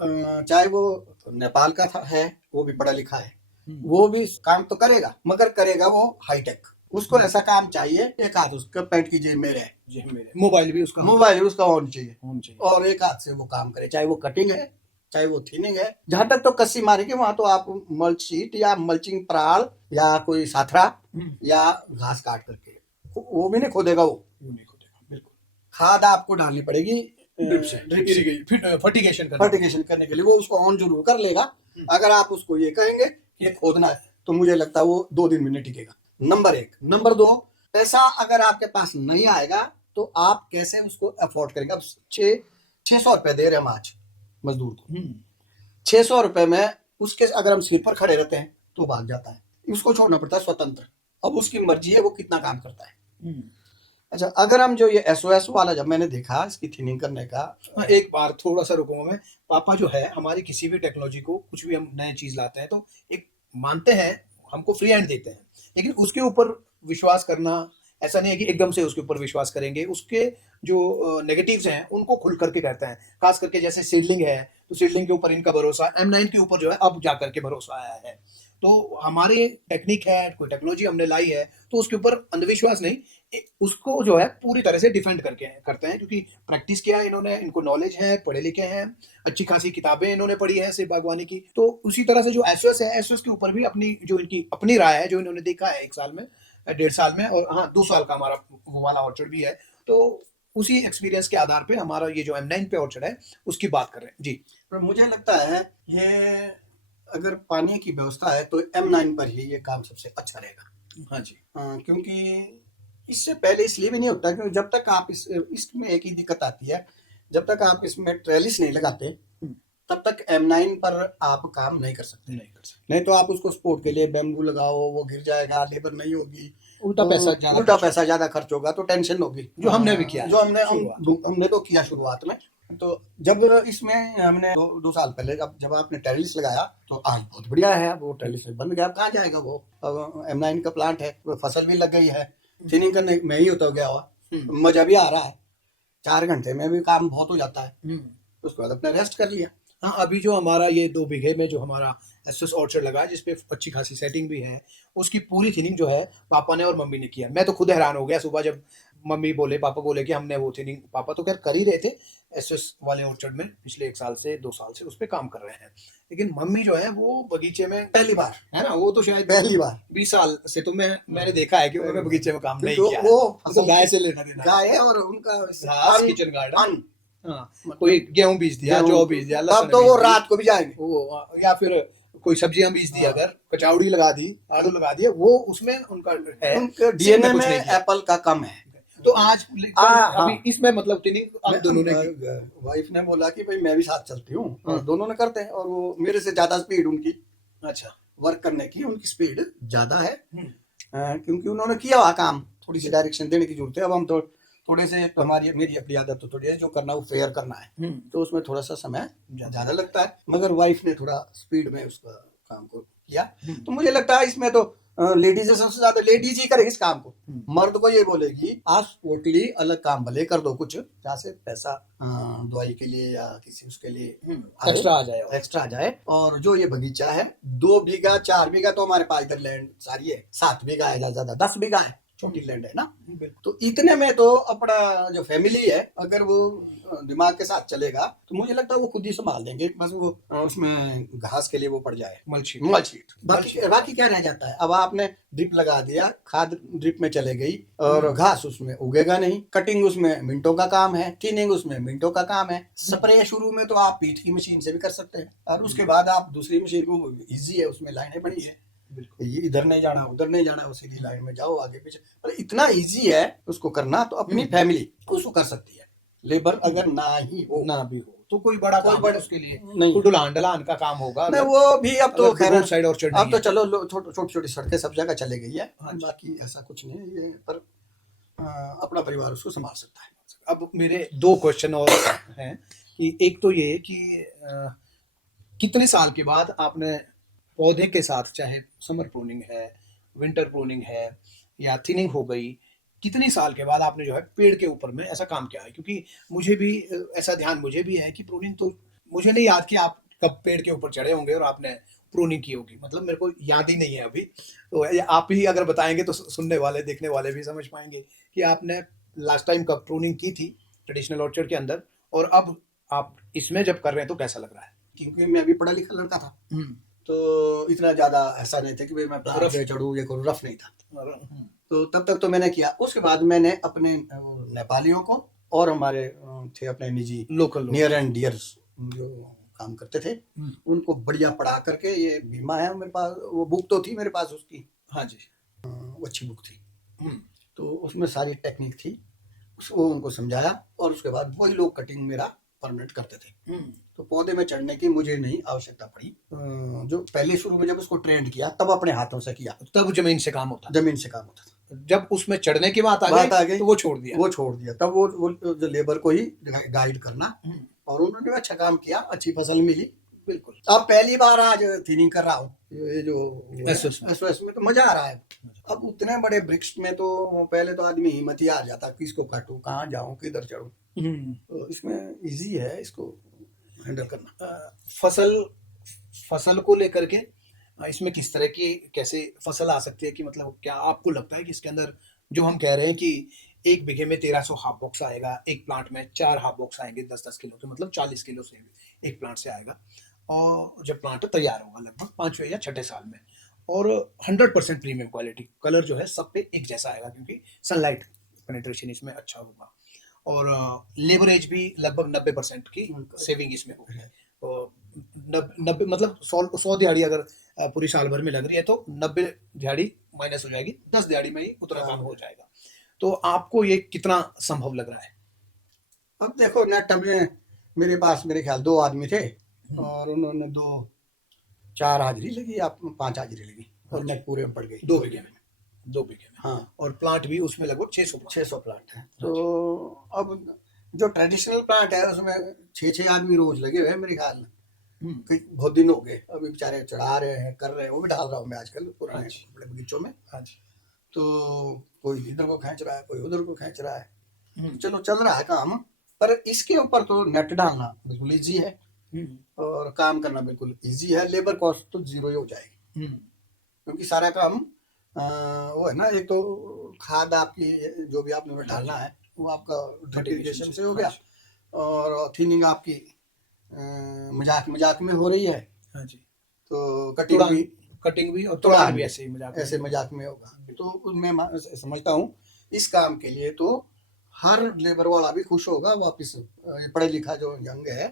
चाहे वो नेपाल का है, वो भी पढ़ा लिखा है, वो भी काम तो करेगा, मगर करेगा वो हाईटेक। उसको ऐसा काम चाहिए, एक हाथ उसका पैंट की जेब में रहे, मोबाइल भी उसका होना चाहिए, और एक हाथ से वो काम करे, चाहे वो कटिंग है, चाहे वो थिनिंग है। जहां तक तो कस्सी मारेगी वहां तो आप मल्च शीट या मल्चिंग पराल या कोई साथरा या घास काट करके, वो भी नहीं खोदेगा, वो नहीं खोदेगा बिल्कुल। खाद आपको डालनी पड़ेगी ड्रिप से ड्रिप से फर्टिगेशन करना। फर्टिगेशन करने के लिए वो उसको ऑन जरूर कर लेगा। अगर आप उसको ये कहेंगे कि ये खोदना है तो मुझे लगता है वो 2 दिन में नहीं टिकेगा। नंबर 1। नंबर 2, पैसा अगर आपके पास नहीं आएगा तो आप कैसे उसको अफोर्ड करेंगे। अब 600 रुपए दे रहे हम आज मजदूर को, 600 रुपए में उसके अगर हम सिर पर खड़े रहते हैं तो भाग जाता है, उसको छोड़ना पड़ता है स्वतंत्र। अब उसकी मर्जी है वो कितना काम करता है। अच्छा, अगर हम जो ये एसओएस वाला जब मैंने देखा इसकी थिनिंग करने का, हाँ, एक बार थोड़ा सा रुकूंगा मैं। पापा जो है हमारी किसी भी टेक्नोलॉजी को, कुछ भी हम नए चीज लाते हैं तो एक मानते हैं, हमको फ्री हैंड देते हैं, लेकिन उसके ऊपर विश्वास करना ऐसा नहीं है कि एकदम से उसके ऊपर विश्वास करेंगे। उसके जो नेगेटिव्स हैं उनको खुल करके कहते हैं। खास करके जैसे सीडलिंग है तो सीडलिंग के ऊपर इनका भरोसा, M9 के ऊपर जो है अब जा करके भरोसा आया है। तो हमारी टेक्निक है, कोई टेक्नोलॉजी हमने लाई है तो उसके ऊपर अंधविश्वास नहीं, उसको जो है पूरी तरह से डिफेंड करके करते हैं, क्योंकि प्रैक्टिस किया है इन्होंने, इनको नॉलेज है, पढ़े लिखे हैं, अच्छी खासी किताबें इन्होंने पढ़ी है सिर्फ बागवानी की। तो उसी तरह से जो एसओएस है, एसओएस के ऊपर भी अपनी जो इनकी अपनी राय है, जो इन्होंने देखा है 1 साल में, 1.5 साल में, और हाँ 2 साल का हमारा वो वाला ऑर्चर्ड भी है। तो उसी एक्सपीरियंस के आधार पे हमारा ये जो M9 पे ऑर्चर्ड है उसकी बात कर रहे हैं जी। पर मुझे लगता है ये अगर पानी की व्यवस्था है तो M9 पर ही ये काम सबसे अच्छा रहेगा। हाँ जी। क्योंकि इससे पहले इसलिए भी नहीं होता क्योंकि जब तक आप इसमें एक ही दिक्कत आती है, जब तक आप इसमें ट्रेलिस नहीं लगाते तब तक M9 पर आप काम नहीं कर सकते। नहीं तो आप उसको सपोर्ट के लिए बैम्बू लगाओ, वो गिर जाएगा, लेबर नहीं होगी, उल्टा पैसा ज्यादा खर्च होगा तो टेंशन होगी। जो हमने भी किया, जो हमने तो किया शुरुआत में। तो जब इसमें हमने 2 साल पहले जब आपने टेरिस लगाया तो आज बहुत बढ़िया है, वो टेरिस बंद गया, कहाँ जाएगा वो। अब M9 का प्लांट है, फसल भी लग गई है, थिनिंग करने में ही होता गया हुआ, मजा भी आ रहा है, 4 घंटे में भी काम बहुत हो जाता है। उसके बाद अपने रेस्ट कर लिया। हाँ, अभी जो हमारा ये 2 बीघे में जो हमारा एसएस ऑर्चर्ड लगा है, जिसपे अच्छी खासी सेटिंग भी है, उसकी पूरी थिनिंग जो है पापा ने और मम्मी ने किया। मैं तो खुद हैरान हो गया सुबह जब मम्मी बोले, पापा बोले कि हमने वो थिनिंग, पापा तो खैर कर ही रहे थे एसएस वाले ऑर्चर्ड में, पिछले 1 साल से 2 साल से उस पर काम कर रहे हैं, लेकिन मम्मी जो है वो बगीचे में पहली बार है ना, वो तो शायद पहली बार 20 साल से तो मैंने देखा है कि उन्होंने बगीचे में काम नहीं तो किया। वो तो गाय से लेना देना, गाय और उनका घास, किचन गार्डन, हाँ, कोई गेहूं बीज दिया, जौ बीज दिया, तब तो वो रात को भी जाएंगे वो, या फिर कोई सब्जियां बीज दी, अगर कचौड़ी लगा दी, आलू लगा दिया, वो उसमें उनका है, उनके डीएनए में एप्पल का कम है। तो आज अभी इसमें मतलब थिनिंग आप दोनों ने वाइफ ने बोला कि भाई मैं भी साथ चलती हूँ, और दोनों ने करते हैं, और वो मेरे से ज्यादा स्पीड उनकी, अच्छा वर्क करने की उनकी स्पीड ज्यादा है, क्योंकि उन्होंने किया हुआ काम, थोड़ी सी डायरेक्शन देने की जरूरत है। अब हम तो थोड़े से, तो मेरी अपनी आदत तो थोड़ी है, जो करना वो फेयर करना है, तो उसमें थोड़ा सा समय ज्यादा लगता है, मगर वाइफ ने थोड़ा स्पीड में उसका काम को किया। तो मुझे लगता है इसमें तो लेडीज सबसे ज्यादा लेडीज ही करेगी इस काम को। मर्द को ये बोलेगी आप टोटली अलग काम भले कर दो, कुछ जहाँ से पैसा दवाई के लिए या किसी उसके लिए एक्स्ट्रा आ जाए। और जो ये बगीचा है 2 बीघा 4 बीघा तो हमारे पास इधर लैंड सारी है, 7 बीघा है, ज्यादा 10 बीघा है, छोटी लैंड है ना, तो इतने में तो अपना जो फैमिली है अगर वो दिमाग के साथ चलेगा तो मुझे लगता है वो खुद ही संभाल देंगे। बस वो उसमें घास के लिए वो पड़ जाए मलशीट, बाकी क्या रह जाता है। अब आपने ड्रिप लगा दिया, खाद ड्रिप में चले गई और घास उसमें उगेगा नहीं, कटिंग उसमें मिनटों का काम है, टिनिंग उसमें मिनटों का काम है, स्प्रे शुरू में तो आप पीठ की मशीन से भी कर सकते हैं, और उसके बाद आप दूसरी मशीन को इजी है, उसमें लाइनें बनी है, ये इधर नहीं जाना उधर नहीं जाना, वो सीधी लाइन में जाओ आगे पीछे, पर इतना इजी है उसको करना, तो अपनी फैमिली उसको कर सकती है। लेबर अगर ना भी हो तो कोई बड़ा उसके लिए नहीं, ढलान का काम होगा नहीं, वो भी अब तो खैर साइड और अब तो चलो छोटी सड़कें सब जगह चले गई है, बाकी ऐसा कुछ नहीं है ये, पर अपना परिवार उसको संभाल सकता है। अब मेरे 2 क्वेश्चन और हैं कि एक तो ये कि कितने साल के बाद आपने पौधे के साथ, चाहे समर प्रूनिंग है, विंटर प्रूनिंग है या थिनिंग हो गई, कितने साल के बाद आपने जो है पेड़ के ऊपर में ऐसा काम किया है? क्योंकि मुझे भी ऐसा ध्यान मुझे भी है कि प्रूनिंग तो मुझे नहीं याद कि आप कब पेड़ के ऊपर चढ़े होंगे और आपने प्रूनिंग की होगी, मतलब मेरे को याद ही नहीं है अभी। तो आप ही अगर बताएंगे तो सुनने वाले देखने वाले भी समझ पाएंगे कि आपने लास्ट टाइम कब प्रूनिंग की थी ट्रेडिशनल ऑर्चर्ड के अंदर, और अब आप इसमें जब कर रहे हैं तो कैसा लग रहा है? क्योंकि मैं भी पढ़ा लिखा लड़का था, तो इतना ज्यादा ऐसा नहीं था कि भाई मैं रफ चढ़ूँ ये करूँ, रफ नहीं था, तो तब तक तो मैंने किया। उसके बाद मैंने अपने नेपालियों को और हमारे थे अपने निजी लोकल नियर एंड डियर्स जो काम करते थे, हम्म। उनको बढ़िया पढ़ा करके, ये बीमा है मेरे पास, वो बुक तो थी मेरे पास उसकी, हाँ जी। वो अच्छी बुक थी, हम्म। तो उसमें सारी टेक्निक थी, उसको उनको समझाया और उसके बाद वही लोग कटिंग मेरा परमानेंट करते थे। तो पौधे में चढ़ने की मुझे नहीं आवश्यकता पड़ी। जो पहले शुरू में जब उसको ट्रेंड किया तब अपने हाथों से किया, तब जमीन से काम होता जमीन से काम होता था। जब उसमें चढ़ने की बात आ गई तो वो छोड़ दिया। वो छोड़ दिया, तब वो जो लेबर को ही गाइड करना, और उन्होंने अच्छा काम किया, अच्छी फसल मिली। बिल्कुल। अब पहली बार आज थिनिंग कर रहा हूँ ये जो SOS में, तो मजा आ रहा है। अब उतने बड़े वृक्ष में तो पहले तो आदमी हिम्मत ही हार जाता, किसको काटूं, कहाँ जाऊं, किधर चढ़ूं। तो इसमें इजी है इसको हैंडल करना। फसल को लेकर के इसमें किस तरह की कैसे फसल आ सकती है, कि मतलब क्या आपको लगता है कि इसके अंदर जो हम कह रहे हैं कि 1 बीघे में 1300 हाफ बॉक्स आएगा, एक प्लांट में 4 हाफ बॉक्स आएंगे 10-10 किलो के, मतलब 40 किलो से एक प्लांट से आएगा, और जब प्लांट तैयार होगा लगभग 5वें या 6ठे साल में, और 100% प्रीमियम क्वालिटी, कलर जो है सब पे एक जैसा आएगा क्योंकि सनलाइट पेनिट्रेशन इसमें अच्छा होगा, और लेवरेज भी लगभग 90% की सेविंग इसमें होगी। तो 90 मतलब 100 दिहाड़ी अगर पूरी साल भर में लग रही है तो 90 दिहाड़ी माइनस हो जाएगी, 10 दिहाड़ी में ही उतना काम हो जाएगा। तो आपको ये कितना संभव लग रहा है? अब देखो, नेट में मेरे पास मेरे ख्याल 2 आदमी थे, और उन्होंने 4 हाजिरी लगी, आप 5 हाजिरी लगी, और नेट पूरे बढ़ गई 2 बीघे में। 2 बीघे में, हाँ। और प्लांट भी उसमें लगभग 600 प्लांट है। तो अब जो ट्रेडिशनल प्लांट है उसमें 6 आदमी रोज लगे हुए हैं मेरे ख्याल। बहुत दिन हो गए, अभी बेचारे चढ़ा रहे हैं, कर रहे हैं, वो भी डाल रहा हूँ मैं आजकल पुराने बड़े बगीचों में। तो कोई इधर को खींच रहा है, कोई उधर को खींच रहा है, चलो चल रहा है काम। पर इसके ऊपर तो नेट डालना बिल्कुल इजी है, और काम करना बिल्कुल इजी है, लेबर कॉस्ट तो 0 ही हो जाएगी, क्योंकि सारा काम वो है ना, एक तो खाद आपकी जो भी आपने डालना है वो आपका ड्रिप इरिगेशन से हो गया, और थिनिंग आपकी मजाक में हो रही है। हाँ जी। तो कटिंग भी और तोड़ान भी ऐसे मजाक में होगा। तो मैं समझता हूँ इस काम के लिए तो हर लेबर वाला भी खुश होगा, वापिस पढ़े लिखा जो यंग है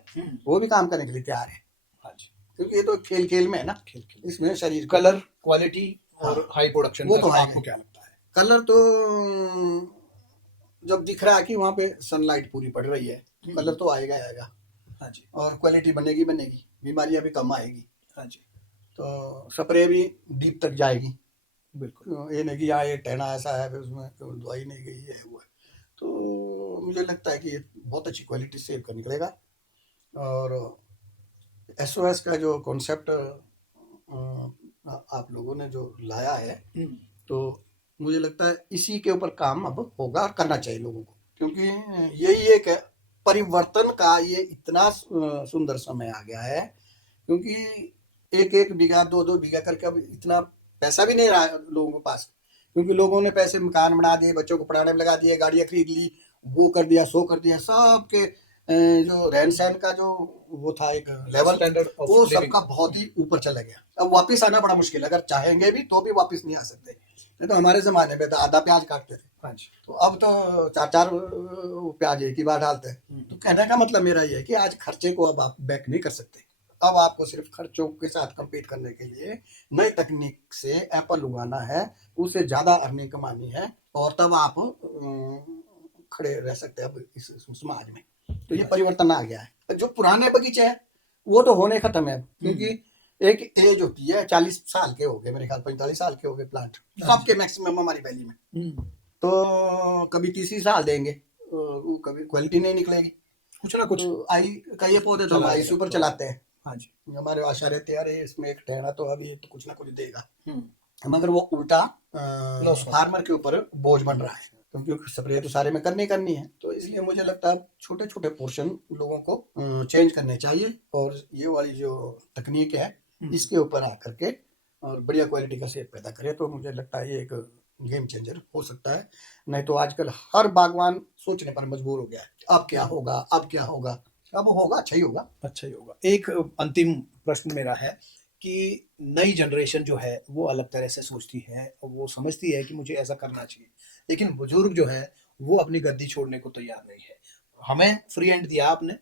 वो भी काम करने के लिए तैयार है। हाँ जी, क्योंकि ये तो खेल में है ना, इसमें शरीर कलर क्वालिटी और हाई प्रोडक्शन वो तो आपको क्या लगता है? कलर तो जब दिख रहा है कि वहाँ पे सनलाइट पूरी पड़ रही है, कलर तो आएगा। हाँ जी, और क्वालिटी बनेगी, बीमारियां भी कम आएगी। हाँ जी, तो स्प्रे भी डीप तक जाएगी। बिल्कुल, ये नहीं कि यहाँ ये टहना ऐसा है, फिर उसमें दवाई नहीं गई है वो है। तो मुझे लगता है कि ये बहुत अच्छी क्वालिटी से का निकलेगा। और SOS का जो कॉन्सेप्ट आप लोगों ने जो लाया है, तो मुझे लगता है इसी के ऊपर काम अब होगा और करना चाहिए लोगों को, क्योंकि यही एक परिवर्तन का ये इतना सुंदर समय आ गया है, क्योंकि 1-1 बीघा 2-2 बीघा करके अब इतना पैसा भी नहीं रहा लोगों के पास, क्योंकि लोगों ने पैसे मकान बना दिए, बच्चों को पढ़ाने में लगा दिए, गाड़ियां खरीद ली, वो कर दिया, सो कर दिया, सबके जो रहन सहन का जो वो था एक लेवल, वो सबका बहुत ही ऊपर चला गया। अब वापिस आना बड़ा मुश्किल है, अगर चाहेंगे भी तो भी वापिस नहीं आ सकते। नहीं तो हमारे जमाने में तो आधा प्याज काटते थे, तो अब तो 4-4 प्याज एक ही बार डालते हैं। तो कहने का मतलब मेरा ये है कि आज खर्चे को अब आप बैक नहीं कर सकते, अब आपको सिर्फ खर्चों के साथ कम्पीट करने के लिए नई तकनीक से एप्पल उगाना है, उसे ज्यादा अर्निंग कमानी है, और तब आप खड़े रह सकते हैं अब इस समाज में। तो ये परिवर्तन आ गया है। जो पुराने बगीचे हैं वो तो होने खत्म है, क्योंकि एक एज होती है, 40 साल के हो गए मेरे ख्याल, 45 साल के हो गए प्लांट सबके मैक्सिमम हमारी वैली में। तो कभी 30 साल देंगे, कभी क्वालिटी नहीं निकलेगी, कुछ ना कुछ। आई का ये पौधे तो आई सुपर चलाते हैं। हाँ जी, हमारे आशा रहते हैं, अरे इसमें एक टहना तो अभी तो कुछ ना कुछ देगा, मगर वो उल्टा फार्मर के ऊपर बोझ बन रहा है, क्योंकि स्प्रे तो सारे में करनी है। तो इसलिए मुझे लगता है छोटे छोटे पोर्शन लोगों को चेंज करने चाहिए, और ये वाली जो तकनीक है इसके ऊपर आकर के और बढ़िया क्वालिटी का सेब पैदा करे, तो मुझे लगता है ये एक गेम चेंजर हो सकता है। नहीं तो आजकल हर बागवान सोचने पर मजबूर हो गया है, अब क्या होगा, अब होगा, अच्छा ही होगा। एक अंतिम प्रश्न मेरा है कि नई जनरेशन जो है वो अलग तरह से सोचती है, वो समझती है कि मुझे ऐसा करना चाहिए, लेकिन बुजुर्ग जो है वो अपनी गद्दी छोड़ने को तैयार नहीं है। हमें फ्री हैंड दिया आपने,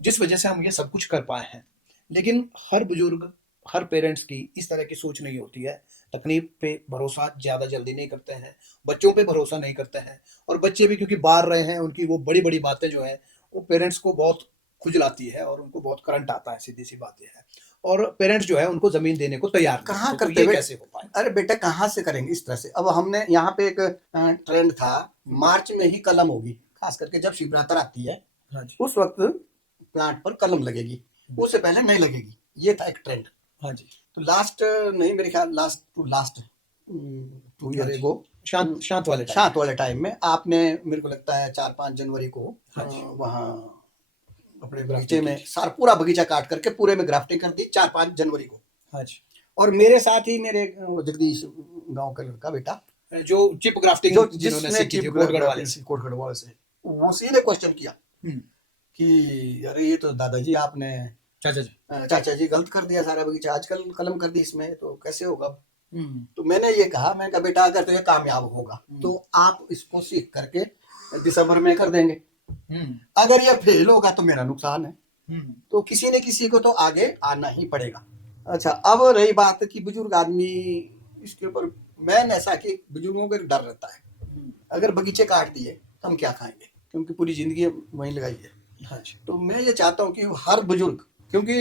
जिस वजह से हम ये सब कुछ कर पाए हैं। लेकिन हर बुजुर्ग, हर पेरेंट्स की इस तरह की सोच नहीं होती है। तकनीक पे भरोसा ज़्यादा जल्दी नहीं करते हैं, बच्चों पे भरोसा नहीं करते हैं, और बच्चे भी क्योंकि बाहर रहे हैं, उनकी वो बड़ी बड़ी बातें जो है वो पेरेंट्स को बहुत खुजलाती है और उनको बहुत करंट आता है, सीधी सी बात ये है। और पेरेंट्स जो है उनको जमीन देने को तैयार नहीं कहाँ होते, तो करते ये बेटा? कैसे हो पाए? अरे बेटा कहाँ से करेंगे इस तरह से? अब हमने यहाँ पे एक ट्रेंड था, मार्च में ही कलम होगी, खास करके जब शिवरात्रि आती है हाँ जी, उस वक्त प्लांट पर कलम लगेगी, उससे पहले नहीं लगेगी। ये था एक ट्रेंड। हाँ जी, तो लास्ट, नहीं मेरे ख्याल लास्ट 2 ईयर हाँ जी। एगो, शांत शांत वाले टाइम। शांत वाले टाइम में आपने, मेरे को लगता है 4-5 जनवरी को हाँ जी। वहाँ अपने बगीचे में सारा पूरा बगीचा काट करके पूरे में ग्राफ्टिंग कर दी 4-5 जनवरी को। हाँ जी, और मेरे साथ ही मेरे जगदीश गांव का लड़का बेटा, जो चिप ग्राफ्टिंग जो जिन्होंने जिसने सीखी थी चिप कोटगढ़ वाले से। कोटगढ़ वाले से, उसी ने क्वेश्चन किया हम्म, कि अरे ये तो दादाजी आपने, चाचा जी। चाचा जी गलत कर दिया, सारा बगीचा आजकल कलम कर दी इसमें, तो कैसे होगा? हम्म, तो मैंने ये कहा, मैंने कहा बेटा अगर तो ये कामयाब होगा तो आप इसको सीख करके दिसंबर में कर देंगे, हम्म, अगर ये फेल होगा तो मेरा नुकसान है, हम्म, तो किसी न किसी को तो आगे आना ही पड़ेगा। अच्छा, अब रही बात कि बुजुर्ग आदमी, इसके ऊपर मैन ऐसा कि बुजुर्गों को एक डर रहता है, अगर बगीचे काट दिए तो हम क्या खाएंगे, क्योंकि पूरी जिंदगी वहीं लगाई है। हाँ जी, तो मैं ये चाहता हूँ कि हर बुजुर्ग, क्योंकि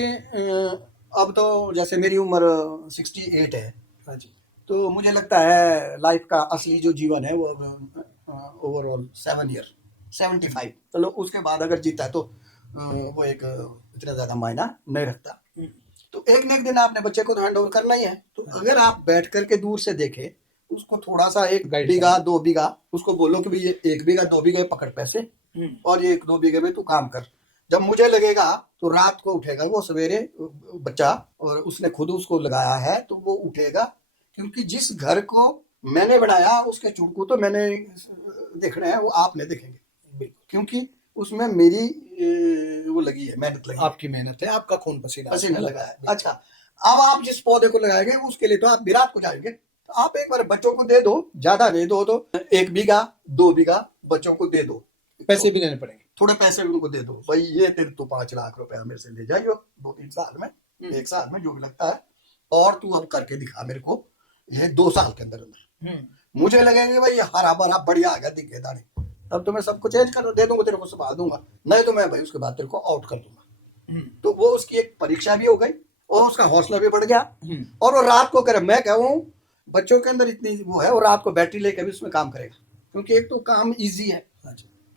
अब तो जैसे मेरी उम्र 68 है, हाँ जी, तो मुझे लगता है लाइफ का असली जो जीवन है वो ओवरऑल 75, चलो उसके बाद अगर जीता है तो वो एक इतना ज्यादा मायना नहीं रखता। तो एक न एक दिन आपने बच्चे को तो हैंड ओवर करना ही है। तो अगर आप बैठ करके दूर से देखे, उसको थोड़ा सा 1 गाइड बीघा 2 बीघा उसको बोलो कि भाई ये 1 बीघा 2 बीघे पकड़ पैसे, और ये 1-2 बीघे में तू काम कर, जब मुझे लगेगा तो रात को उठेगा वो सवेरे बच्चा, और उसने खुद उसको लगाया है तो वो उठेगा, क्योंकि जिस घर को मैंने बनाया उसके चुटकू तो मैंने देखना है, वो आपने देखेंगे, क्योंकि उसमें मेरी वो लगी है, मेहनत लगी है, आपकी मेहनत है, आपका खून पसीना पसीना लगा है। अच्छा, अब आप जिस पौधे को लगाएंगे उसके लिए तो आप विराट को जाएंगे, तो आप एक बार बच्चों को दे दो, ज्यादा नहीं दो तो 1 बीघा 2 बीघा बच्चों को दे दो, पैसे भी लेने पड़ेंगे। थोड़े पैसे भी उनको दे दो, भाई ये तेरे तो 5 लाख रुपया मेरे से ले जाइयो 2-3 साल में, 1 साल में, जो भी लगता है, और तू अब करके दिखा मेरे को, ये 2 साल के अंदर अंदर मुझे लगेगा भाई हरा भरा बढ़िया आ गया, दिखे दाढ़ी, तब तो मैं सबको चेंज कर दे दूंगा, तेरे को संभाल दूंगा, नहीं तो मैं भाई उसके बाद तेरे को आउट कर दूंगा। तो वो उसकी एक परीक्षा भी हो गई और उसका हौसला भी बढ़ गया, और वो रात को करे, मैं कहूँ बच्चों के अंदर इतनी वो है, वो रात को बैटरी लेकर भी उसमें काम करेगा, क्योंकि एक तो काम इजी है,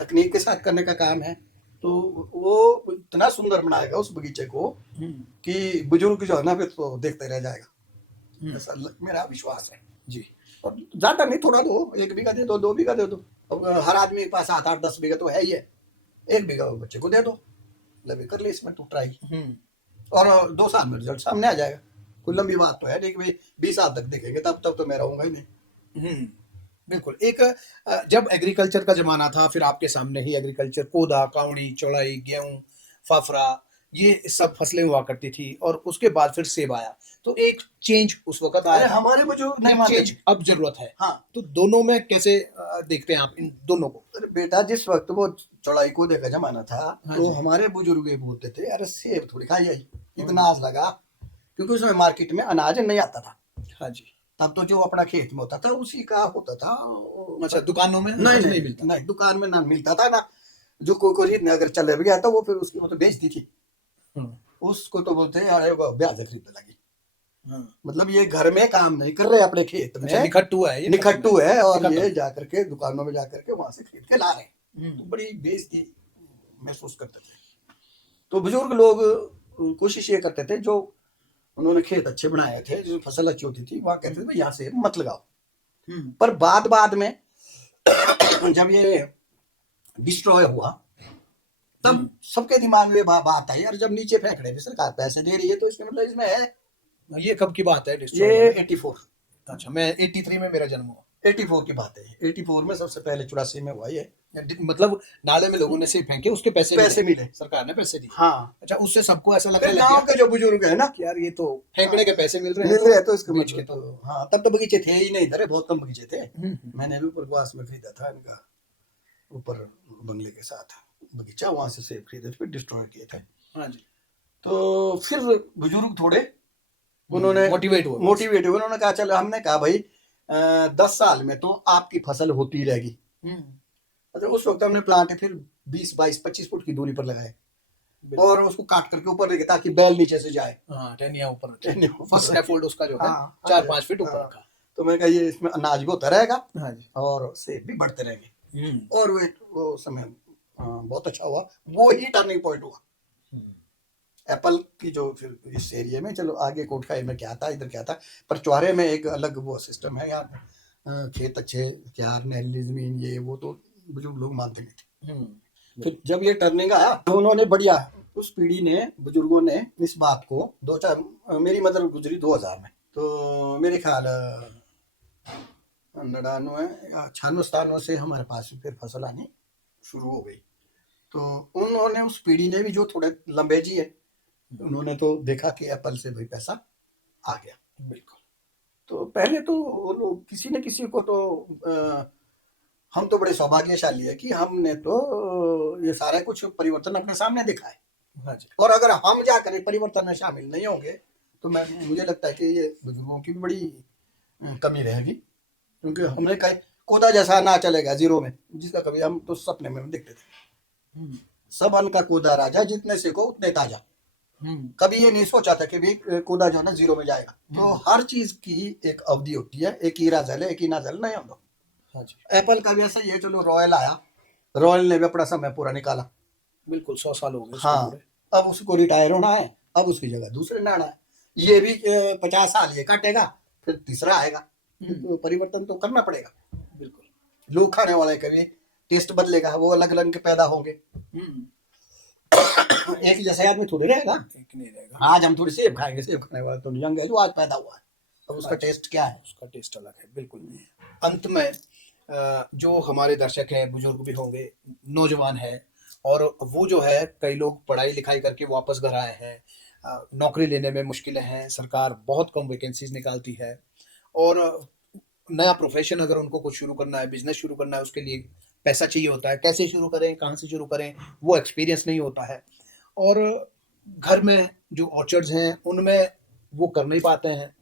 तकनीक के साथ करने का काम है, तो वो इतना सुंदर बनाएगा उस बगीचे को कि बुजुर्ग जो है ना फिर तो देखते रह जाएगा, ऐसा मेरा विश्वास है जी। और ज्यादा नहीं, थोड़ा दो, 1 बीघा दे दो, 2 बीघा दे दो, अब हर आदमी के पास 7-8-10 बीघा तो है ही है, 1 बीघा वो बच्चे को दे दो, लगे कर ले इसमें तू ट्राई, और 2 साल में रिजल्ट सामने आ जाएगा। कोई लंबी बात तो है नहीं कि भाई 20 साल तक दिखेंगे, तब तो मैं रहूंगा ही नहीं। बिल्कुल। एक जब एग्रीकल्चर का जमाना था, फिर आपके सामने ही एग्रीकल्चर, पौधा, कावड़ी, चौड़ाई, गेहूं, फाफरा, ये सब फसलें हुआ करती थी, और उसके बाद फिर सेब आया, तो एक चेंज उस वक्त अरे आया। हमारे बुजुर्ग नहीं मानते चेंज अब जरूरत है। हाँ, तो दोनों में कैसे देखते हैं आप इन दोनों को? अरे बेटा जिस वक्त वो चौड़ाई कूदे का जमाना था, हाँ तो जी। हमारे बुजुर्ग ये बोलते थे अरे सेब थोड़ी खाई आई, इतना आज लगा, क्योंकि उसमें मार्केट में अनाज नहीं आता था, हाँ जी। तब तो जो अपना खेत में होता था उसी का होता था। अच्छा, दुकानों में नहीं मिलता, नहीं दुकान में ना मिलता था, ना जो कोई खरीदने अगर चले भी गया तो वो फिर उसकी वो तो बेचती थी, उसको तो बोलते हैं अरे वो ब्याज खरीदने लगी, मतलब ये घर में काम नहीं कर रहे अपने खेत में, निखट्टू है, ये निखट्टू है, और निखट्टू। ये जाकर के दुकानों में जाकर के वहां से खरीद के ला रहे हैं, तो बड़ी बेइज्जती महसूस करते थे। तो बुजुर्ग लोग कोशिश ये करते थे, जो उन्होंने खेत अच्छे बनाए थे, जो फसल अच्छी होती थी वहां कहते थे भाई यहाँ से मत लगाओ, पर बाद में जब ये डिस्ट्रॉय हुआ तब सबके दिमाग में बात आई, और जब नीचे फेंक रहे थे सरकार पैसे दे रही है तो इसका मतलब इसमें है। ये कब की बात है? ये 84, अच्छा, मैं 83 में मेरा जन्म हुआ। 84 की बात है, 84 में सबसे पहले 84 में हुआ ये, मतलब नाले में लोगों ने सेब फेंके, उसके पैसे मिले, सरकार ने पैसे दिए। हाँ। अच्छा, उससे सबको ऐसा लगने लग गांव गया के जो बुजुर्ग है ना कि यार ये तो फेंकने के पैसे मिल रहे हैं तो इसके बेच के मतलब तो हाँ, तब तो बगीचे थे ही नहीं इधर, बहुत कम बगीचे थे, मैंने भी ऊपर पास में खरीदा था इनका, ऊपर बंगले के साथ। बगीचा, वहां से सेब खरीदे थे, फिर डिस्ट्रॉय किए थे। हाँ जी। तो फिर बुजुर्ग थोड़े उन्होंने मोटिवेट हुआ। मोटिवेट हुए, उन्होंने कहा चलो, हमने कहा भाई 10 साल में तो आपकी फसल होती रहेगी। अच्छा, उस वक्त हमने प्लांट फिर 20, 22, 25 फुट की दूरी पर लगाए और उसको काट करके ऊपर रखे ताकि बैल नीचे से जाए। हाँ, टहनियाँ ऊपर रखी। टहनियाँ ऊपर फर्स्ट स्कैफोल्ड उसका जो है हाँ, 4-5 फीट ऊपर हाँ। रखा। तो मैं कहा ये इसमें अनाज भी होता रहेगा हाँ जी। और सेब भी बढ़ते रहेंगे। और वो समय बहुत अच्छा हुआ, वो ही टर्निंग पॉइंट हुआ एप्पल की। जो फिर इस एरिया में, चलो आगे कोटखाई में क्या था, इधर क्या था, पर चौरे में एक अलग वो सिस्टम है यार, खेत अच्छे, क्या नहली जमीन, ये वो तो बुजुर्ग लोग मानते नहीं थे। फिर जब ये टर्निंग आया तो उन्होंने बढ़िया, उस पीढ़ी ने, बुजुर्गों ने इस बात को 2-4, मेरी मदर गुजरी 2000 में, तो मेरे ख्याल 99 या 96-97 से हमारे पास फिर फसल आनी शुरू हो गई। तो उन्होंने, उस पीढ़ी ने भी जो थोड़े लंबे जी है, उन्होंने तो देखा कि एप्पल से भाई पैसा आ गया। बिल्कुल। तो पहले तो वो लोग किसी न किसी को तो हम तो बड़े सौभाग्यशाली है कि हमने तो ये सारा कुछ परिवर्तन अपने सामने देखा है। हाँ जी। और अगर हम जाकर परिवर्तन में शामिल नहीं होंगे तो मुझे लगता है कि ये बुजुर्गों की भी बड़ी कमी रहेगी, क्योंकि हमने कहा कोदा जैसा ना चलेगा जीरो में, जिसका कभी हम तो सपने में देखते थे। सब अन्न का कोदा राजा, जितने सीखो उतने ताजा। कभी ये नहीं सोचा था कि भी कोदा जो है ना जीरो में जाएगा। तो हर चीज की एक अवधि होती है, एक ही राजल है, एक ही नाजल नहीं होता। हाँ जी। एप्पल का भी ऐसा ही है, चलो रॉयल आया, रॉयल ने भी अपना समय पूरा निकाला। बिल्कुल, 100 साल हो गए। हाँ, अब उसको रिटायर होना है, अब उसकी जगह दूसरे ने आना है। ये भी 50 साल ये काटेगा, फिर तीसरा आएगा। तो परिवर्तन तो करना पड़ेगा। बिल्कुल। लोग खाने वाले का भी टेस्ट बदलेगा, वो अलग अलग के पैदा होंगे। एक जैसे आदमी थोड़ी रहेगा, एक नहीं रहेगा। आज हम थोड़ी सेब खाएंगे, सेब खाने वाला तो यंग है जो आज पैदा हुआ है, तो उसका टेस्ट क्या है? उसका टेस्ट अलग है। बिल्कुल। अंत में जो हमारे दर्शक हैं, बुजुर्ग भी होंगे, नौजवान है, और वो जो है, कई लोग पढ़ाई लिखाई करके वापस घर आए हैं, नौकरी लेने में मुश्किलें हैं, सरकार बहुत कम वैकेंसीज निकालती है, और नया प्रोफेशन अगर उनको कुछ शुरू करना है, बिजनेस शुरू करना है, उसके लिए पैसा चाहिए होता है। कैसे शुरू करें, कहाँ से शुरू करें, वो एक्सपीरियंस नहीं होता है। और घर में जो ऑर्चर्ड्स हैं उनमें वो कर नहीं पाते हैं,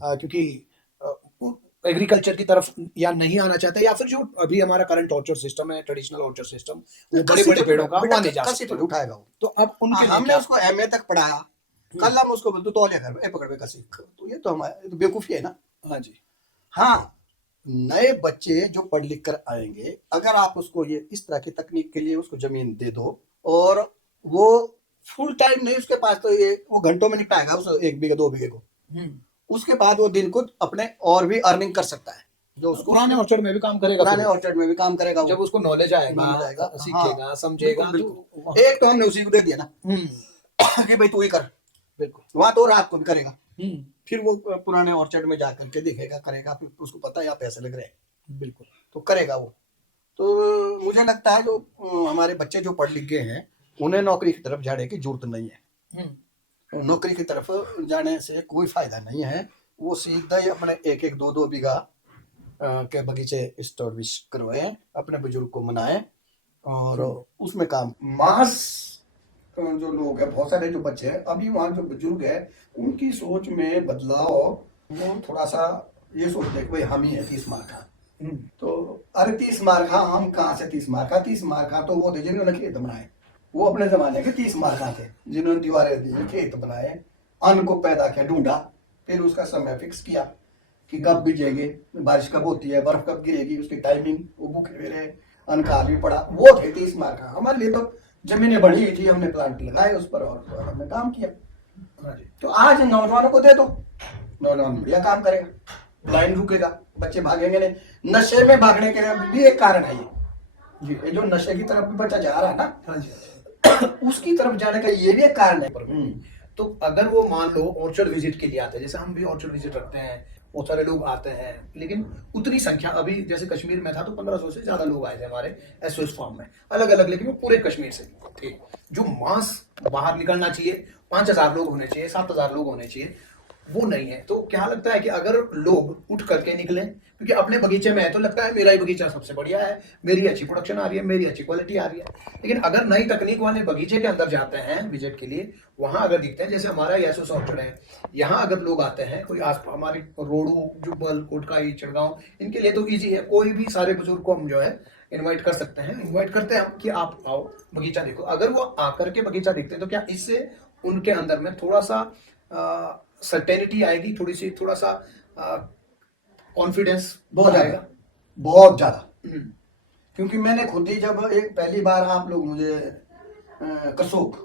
क्योंकि एग्रीकल्चर की तरफ या नहीं आना चाहते, या फिर जो अभी हमारा करंट ऑर्चर्ड सिस्टम है, ट्रेडिशनल ऑर्चर्ड सिस्टम, वो बड़े बड़े पेड़ों का वहाँ नहीं जा सकते। उठाएगा वो। तो अब उनके लिए हमने उसको एमए तक पढ़ाया, कल हम उसको बोलते तो घर पकड़ में कसी, तो ये तो हमारे बेवकूफी है ना। हाँ जी। हाँ, नए बच्चे जो पढ़ लिख कर आएंगे, अगर आप उसको ये इस तरह की तकनीक के लिए उसको जमीन दे दो, और वो फुल टाइम नहीं उसके पास, तो ये वो घंटों में निपटाएगा उस 1 बीघे 2 बीघे को। उसके बाद वो दिन को अपने और भी अर्निंग कर सकता है, जो उसको पुराने ऑर्चर्ड में भी काम करेगा, पुराने ऑर्चर्ड में भी काम करेगा। जब उसको नॉलेज आएगा, सीखेगा, समझेगा। एक तो हमने उसी को दे दिया ना कि भाई तू ही कर। बिल्कुल। वहां तो रात को भी करेगा, फिर वो पुराने ऑर्चर्ड में जाकर के देखेगा, करेगा, फिर उसको पता है यहाँ पैसे लग रहे हैं। बिल्कुल। तो करेगा वो। तो मुझे लगता है जो हमारे बच्चे जो पढ़ लिख गए हैं, उन्हें नौकरी की तरफ जाने की जरूरत नहीं है। नौकरी की तरफ जाने से कोई फायदा नहीं है। वो सीधा ही अपने 1-1, 2-2 बीघा के बगीचे स्टैब्लिश करवाए, अपने बुजुर्ग को मनाए, और उसमें काम। मास जो लोग हैं, बहुत सारे जो बच्चे हैं, अभी वहाँ जो बुजुर्ग है, उनकी सोच में बदलाव, वो थोड़ा सा ये सोचते हैं भाई हम ही है 30 मार का। तो अरे 30 मार का हम कहाँ से 30 मार का? 30 मार का तो वो थे जिन्होंने खेत बनाए, वो अपने जमाने के 30 मार का थे, जिन्होंने दीवारें दी, खेत बनाए, अन्न को पैदा किया, ढूंढा, फिर उसका समय फिक्स किया कि कब बीजेंगे, बारिश कब होती है, बर्फ कब गिरेगी, उसकी टाइमिंग, वो भूखे मेरे अन्न का भी पड़ा, वो थे 30 मार का। हमारे लिए तो जमीनें बढ़ी हुई थी, हमने प्लांट लगाए उस पर और हमने काम किया। तो आज नौजवानों को दे दो, नौजवान बढ़िया काम करेगा, लाइन रुकेगा, बच्चे भागेंगे नहीं। नशे में भागने के भी एक कारण है ये जो नशे की तरफ बच्चा जा रहा है ना, उसकी तरफ जाने का ये भी एक कारण है। तो अगर वो मान लो ऑर्चर्ड विजिट के लिए आते हैं, जैसे हम भी ऑर्चर्ड विजिट रखते हैं, बहुत सारे लोग आते हैं, लेकिन उतनी संख्या, अभी जैसे कश्मीर में था तो 1500 से ज्यादा लोग आए थे हमारे एसओएस फार्म में, अलग अलग, लेकिन वो पूरे कश्मीर से थे। जो मास बाहर निकलना चाहिए, 5000 लोग होने चाहिए, 7000 लोग होने चाहिए, वो नहीं है। तो क्या लगता है कि अगर लोग उठ करके निकलें, क्योंकि अपने बगीचे में है तो लगता है मेरा ही बगीचा सबसे बढ़िया है, मेरी अच्छी प्रोडक्शन आ रही है, मेरी अच्छी क्वालिटी आ रही है। लेकिन अगर नई तकनीक वाले बगीचे के अंदर जाते हैं विजिट के लिए, वहां अगर दिखते हैं, जैसे हमारा यशोस ऑर्चर्ड है, यहाँ अगर लोग आते हैं, कोई आस हमारी रोडू, जुब्बल, कोटकाई, चिड़गांव, इनके लिए तो ईजी है, कोई भी सारे बुजुर्ग को हम जो है इनवाइट कर सकते हैं, इनवाइट करते हैं हम कि आप आओ बगीचा देखो। अगर वो आकर के बगीचा देखते हैं तो क्या इससे उनके अंदर में थोड़ा सा सर्टेनिटी आएगी, थोड़ा सा कॉन्फिडेंस बहुत आएगा। ज्यादा, बहुत ज्यादा। हम्म, क्योंकि मैंने खुद ही जब एक पहली बार आप लोग मुझे कसोक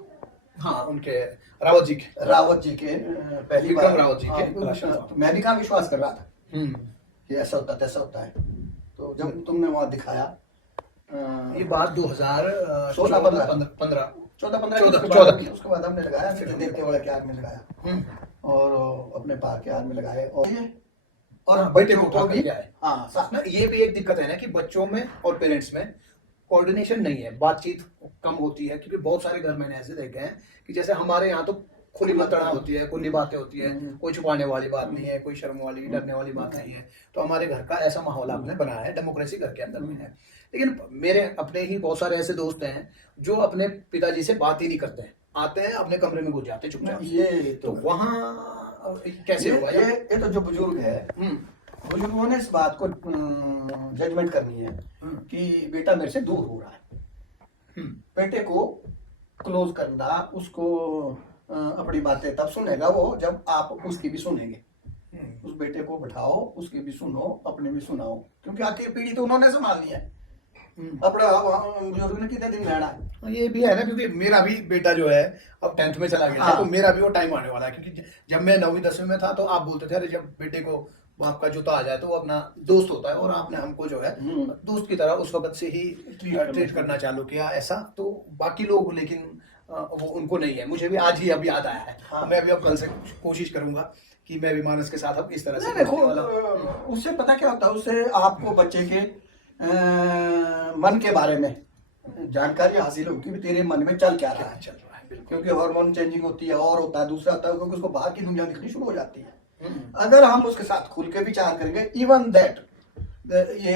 हाँ, उनके रावत जी के रावत जी के पहली विक्रम बार रावत जी के तो मैं भी कहाँ विश्वास कर रहा था हम्म, कि ऐसा होता है तैसा होता है। तो जब तुमने वहां दिखाया ये बात 16 2015 उसके बाद हमने लगाया, फिर देव के वाले के आग में लगाया और अपने पार के आग में लगाए और हाँ, बच्चों को को उठा भी करके आए। हाँ साथ ना ये भी एक दिक्कत है ना कि बच्चों में और पेरेंट्स में कोऑर्डिनेशन नहीं है, बातचीत कम होती है। क्योंकि बहुत सारे घर मैंने ऐसे देखे हैं कि जैसे हमारे यहाँ तो खुली मतड़ा होती है, खुली बातें होती है, कोई छुपाने वाली बात नहीं है, कोई शर्म वाली डरने वाली बात नहीं है। तो हमारे घर का ऐसा माहौल आपने बनाया है, डेमोक्रेसी घर के अंदर में है। लेकिन मेरे अपने ही बहुत सारे ऐसे दोस्त हैं जो अपने पिताजी से बात ही नहीं करते हैं, आते हैं अपने कमरे में घुस जाते हैं चुपचाप। ये तो वहाँ कैसे होगा ये तो जो बुजुर्ग है, बुजुर्गों ने इस बात को जजमेंट करनी है कि बेटा मेरे से दूर हो रहा है। बेटे को क्लोज करना, उसको अपनी बातें तब सुनेगा वो जब आप उसकी भी सुनेंगे। उस बेटे को बिठाओ, उसकी भी सुनो, अपने भी सुनाओ, क्योंकि आखिर पीढ़ी तो उन्होंने संभालनी है। अपना बुजुर्ग ने कितने दिन रहना है। ये भी है ना, क्योंकि मेरा भी बेटा जो है अब 10th में चला गया है, तो मेरा भी वो टाइम आने वाला है। क्योंकि जब मैं 9वीं 10वीं में था तो आप बोलते थे अरे जब बेटे को बाप का जूता आ जाए तो वो अपना दोस्त होता है, और आपने हमको जो है दोस्त की तरह उस वक्त से ही ट्रीट करना चालू किया ऐसा। तो बाकी लोग लेकिन वो उनको नहीं है। मुझे भी आज ही अब याद आया है। तो मैं भी अब कल से कोशिश करूंगा कि मैं भी मानस के साथ अब इस तरह से देखो उससे पता क्या होता है, उससे आपको बच्चे के मन के बारे में जानकारी हासिल होती है, तेरे मन में चल क्या रहा है। चल रहा है, बिल्कुल। क्योंकि हार्मोन चेंजिंग होती है और होता है, दूसरा होता है क्योंकि उसको बाहर की दुनिया दिखनी शुरू हो जाती है। अगर हम उसके साथ खुल के विचार करेंगे, इवन दैट ये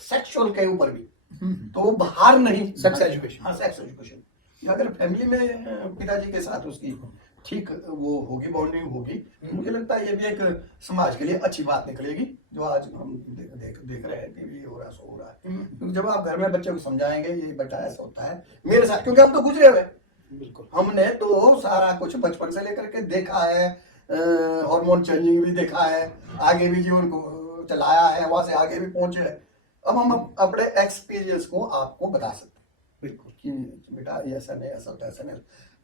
सेक्सुअल के ऊपर भी, तो वो बाहर नहीं, सेक्स एजुकेशन, हाँ सेक्स एजुकेशन अगर फैमिली में पिताजी के साथ उसकी ठीक वो होगी, बॉन्डिंग होगी, मुझे लगता है ये भी एक समाज के लिए अच्छी बात निकलेगी। जो आज हम देख रहे हैं कि ये हो रहा है, सो हो रहा है। क्योंकि जब आप घर में बच्चे को समझाएंगे ये बेटा ऐसा होता है मेरे साथ, क्योंकि हम तो गुजरे हुए, बिल्कुल हमने तो सारा कुछ बचपन से लेकर के देखा है, हार्मोन चेंजिंग भी देखा है, आगे भी जीवन को चलाया है, वहां से आगे भी पहुंचे हैं। अब हम अपने एक्सपीरियंस को आपको बता सकते हैं बिल्कुल कि बेटा ये ऐसा नहीं, ऐसा होता है, ऐसा नहीं।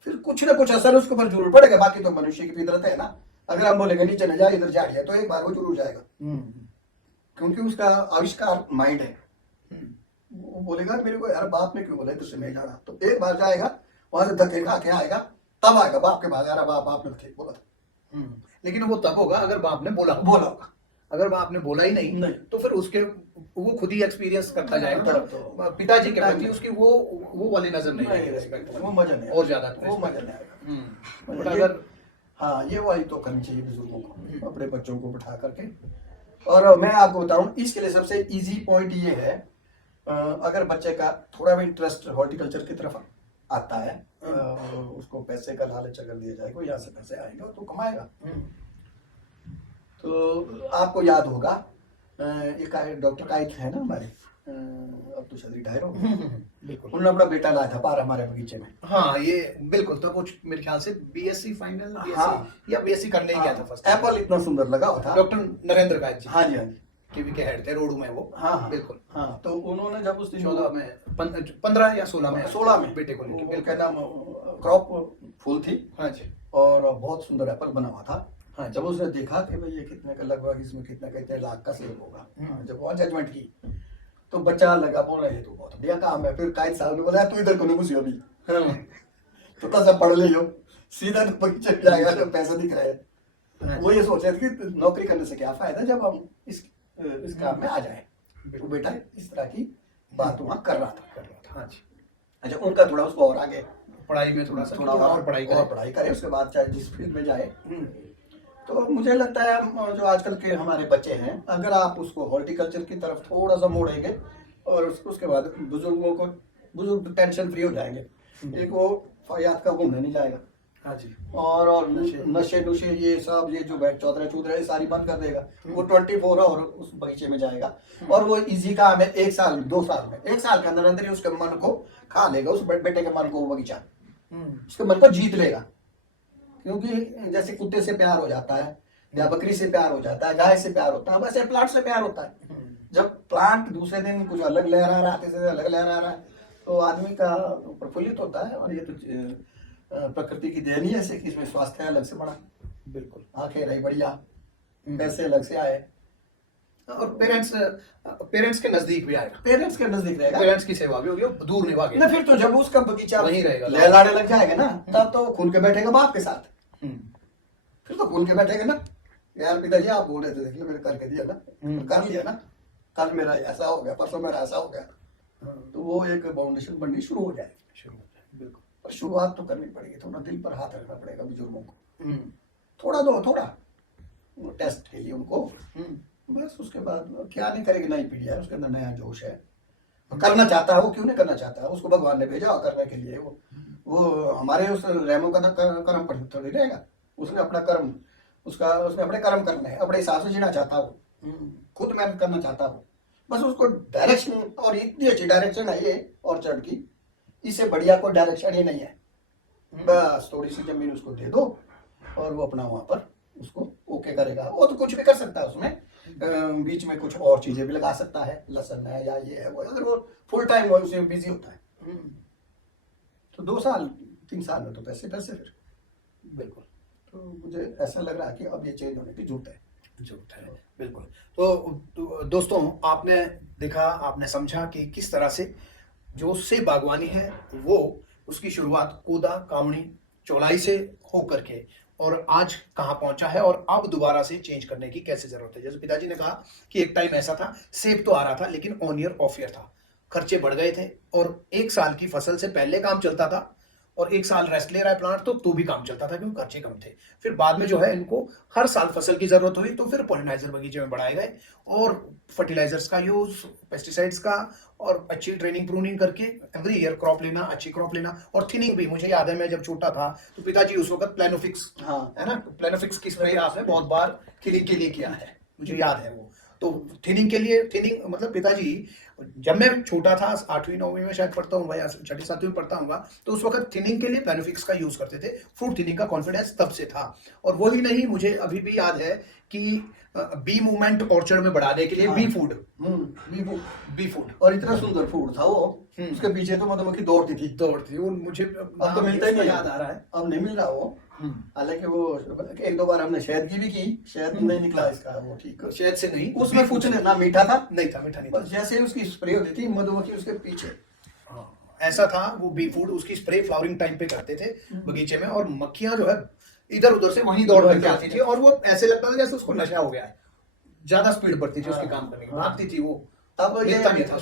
फिर कुछ ना कुछ असर उसके ऊपर जरूर पड़ेगा। बाकी तो मनुष्य की फितरत है ना, अगर हम बोलेंगे नीचे न जाए इधर जा रही है तो एक बार वो जरूर जाएगा, क्योंकि उसका आविष्कार माइंड है। वो बोलेगा मेरे को यार बाप ने क्यों बोला तुझसे नहीं जाना, तो एक बार जाएगा, वहां से धक्के खा के आएगा, तब आएगा बाप के बाद, यार बाप ने ठीक बोला था। लेकिन वो तब होगा अगर बाप ने बोला होगा। अगर बाप ने बोला ही नहीं तो फिर उसके वो खुद ही एक्सपीरियंस करता जाएगा। तो पिताजी के प्रति उसकी वो वाली नजर नहीं आएगी, रिस्पेक्ट, वो मजा नहीं, और ज्यादा वो मजा नहीं आएगा। बट अगर हाँ ये वाली तो करनी चाहिए बुजुर्गों को, अपने बच्चों को बिठा करके। और मैं आपको बताऊं इसके लिए सबसे इजी पॉइंट ये है, अगर बच्चे का थोड़ा भी इंटरेस्ट हॉर्टिकल्चर की तरफ आता है, उसको पैसे का लालच अगर दिया जाएगा, यहाँ से पैसे आएगा तो कमाएगा। तो आपको याद होगा एक डॉक्टर काइट है ना हमारे, अब तो शायद रिटायर हो गए, बिल्कुल उन्होंने अपना बेटा लाया था पार हमारे बगीचे में। हाँ ये बिल्कुल, तो वो मेरे ख्याल से बीएससी फाइनल या बीएससी करने ही गया था फर्स्ट। एप्पल इतना सुंदर लगा हुआ था। डॉक्टर नरेंद्र काइट जी, हाँ जी हाँ जी, टीवी के हेड थे, रोडू में वो। हाँ बिल्कुल हाँ। तो उन्होंने जब उस 14 में 15 या 16 में बेटे को लेके, क्या नाम, क्रॉप फुल थी, हाँ जी, और बहुत सुंदर एप्पल बना हुआ था। हाँ जब उसने देखा कि भाई ये कितने का लगभग, इसमें कितने लाख का सेल होगा, जब वहाँ जजमेंट की तो बच्चा लगा बोला ये तो बहुत बढ़िया काम है। फिर कायद साहब ने बोला तू इधर को नहीं घुसी अभी, तो तब से पढ़ लियो, सीधा तो बगीचे में जाएगा जब पैसे दिख रहे हैं। वो ये सोच रहे थे कि नौकरी करने से क्या फायदा जब हम इस काम में आ जाए। तो बेटा इस तरह की बात वहाँ कर रहा था। हाँ जी। अच्छा, उनका थोड़ा उसको और आगे पढ़ाई में थोड़ा और पढ़ाई करे, उसके बाद चाहे जिस फील्ड में जाए। तो मुझे लगता है जो आजकल के हमारे बच्चे हैं, अगर आप उसको हॉर्टिकल्चर की तरफ थोड़ा सा मोड़ेंगे और उसके बाद बुजुर्ग टेंशन फ्री हो जाएंगे। एक वो फयाद का घूमने नहीं जाएगा। हाँ जी। और नशे नुशे ये सब, ये जो बैठ चौधरी चौधरी ये सारी बंद कर देगा। वो 24 आवर उस बगीचे में जाएगा और वो इजी काम है। 1 साल में 2 साल में 1 साल के अंदर अंदर ही उसके मन को खा लेगा, उस बेटे के मन को वो बगीचा उसके मन को जीत लेगा। क्योंकि जैसे कुत्ते से प्यार हो जाता है या बकरी से प्यार हो जाता है, गाय से प्यार होता है, वैसे प्लांट से प्यार होता है। जब प्लांट दूसरे दिन कुछ अलग लहरा रहा है, तीसरे दिन अलग लहरा रहा है, तो आदमी का प्रफुल्लित होता है। और ये तो प्रकृति की देन ही ऐसे कि इसमें स्वास्थ्य अलग से बढ़ा, बिल्कुल। आंखें रही बढ़िया, पैसे अलग से आए और पेरेंट्स के नजदीक भी आएगा, पेरेंट्स के नजदीक रहेगा, पेरेंट्स की सेवा भी होगी, वो दूर नहीं भागेगा ना। फिर तो जब उसका बगीचा वहीं रहेगा, लहलाने लग जाएगा ना, तब तो वो खुल के बैठेगा बाप के साथ। फिर तो खुल के बैठेगा ना, यार पिताजी आप बोल रहे थे, देख लो मैंने करके दिया ना, कर लिया ना, कल मेरा ऐसा हो गया, परसों मेरा ऐसा हो गया। तो वो एक बाउंडेशन बननी शुरू हो जाएगी। बिल्कुल। पर शुरुआत तो करनी पड़ेगी, थोड़ा दिल पर हाथ रखना पड़ेगा बुजुर्गों को, थोड़ा दो, थोड़ा टेस्ट के लिए उनको, बस। उसके बाद क्या नहीं करेगी, नई पीढ़ी है, उसके अंदर नया जोश है, करना चाहता है। वो क्यों नहीं करना चाहता है, उसको भगवान ने भेजा करने के लिए। वो हमारे उस रहमों का कर्म पर थोड़ी रहेगा। उसने अपना कर्म, उसने अपने कर्म करने हैं, अपने हिसाब से जीना चाहता हो, खुद मेहनत करना चाहता हो। बस उसको डायरेक्शन, और इतनी अच्छी डायरेक्शन है ये ऑर्चर्ड की, इससे बढ़िया कोई डायरेक्शन ही नहीं है। बस थोड़ी सी जमीन उसको दे दो और वो अपना वहां पर उसको ओके करेगा। वो तो कुछ भी कर सकता है उसमें, बीच में कुछ और चीजें भी लगा सकता है, लहसुन है या ये है वो, अगर वो फुल टाइम वो उसमें बिजी होता है। तो 2 साल 3 साल में तो पैसे फिर बिल्कुल। तो मुझे ऐसा लग रहा है कि अब ये चेंज होने की जरूरत है। बिल्कुल। तो दोस्तों, आपने देखा, आपने समझा कि किस तरह से जो से बागवानी है वो उसकी शुरुआत कूदा कावनी चौलाई से होकर के और आज कहाँ पहुंचा है और अब दोबारा से चेंज करने की कैसे जरूरत है। जैसे पिताजी ने कहा कि एक टाइम ऐसा था, सेब तो आ रहा था लेकिन ऑन ईयर ऑफ ईयर था, खर्चे बढ़ गए थे और 1 साल की फसल से पहले काम चलता था और 1 साल रेस्ट ले रहा है प्लांट तो भी काम चलता था क्योंकि खर्चे कम थे। फिर बाद में जो है इनको हर साल फसल की जरूरत हुई तो फिर पॉलिनाइजर बगीचे में बढ़ाए गए और फर्टिलाइजर्स का यूज, पेस्टिसाइड्स का, और अच्छी ट्रेनिंग प्रूनिंग करके एवरी ईयर क्रॉप लेना, अच्छी क्रॉप लेना। और थिनिंग भी, मुझे याद है मैं जब छोटा था तो पिताजी उस वक्त प्लेनोफिक्स, है ना, प्लेनोफिक्स की स्प्रे आपने बहुत बार थिनिंग के लिए किया है, मुझे याद है वो। तो थिनिंग के लिए, थिनिंग मतलब पिताजी, जब मैं छोटा था 8वीं 9वीं में शायद पढ़ता हूँ या 6ठी 7वीं में पढ़ता हूँ, तो उस वक्त थिनिंग के लिए प्लेनोफिक्स का यूज करते थे। फ्रूट थिनिंग का कॉन्फिडेंस तब से था। और वही नहीं, मुझे अभी भी याद है कि बी मूवमेंट ऑर्चर्ड में बढ़ाने के लिए बी फूड, बी फूड, और इतना सुंदर फूड था वो, उसके पीछे तो मधुमक्खी दौड़ती वो मुझे अब तो मिलता ही नहीं, याद आ रहा है, अब नहीं मिल रहा वो। हालांकि वो 1-2 बार हमने शहद की भी की, शहद नहीं निकला इसका, वो ठीक शहद से नहीं, उसमें कुछ ना मीठा था, नहीं था, मीठा नहीं था। बस जैसे उसकी स्प्रे होती थी मधुमक्खी उसके पीछे, ऐसा था। वो बी फूड उसकी स्प्रे फ्लावरिंग टाइम पे करते थे बगीचे में और मक्खियां जो है इधर उधर से वहीं दौड़ करके आती थी और वो ऐसे लगता था जैसे उसको नशा हो गया है, ज्यादा स्पीड बढ़ती थी उसके काम करने की, भागती थी वो। तब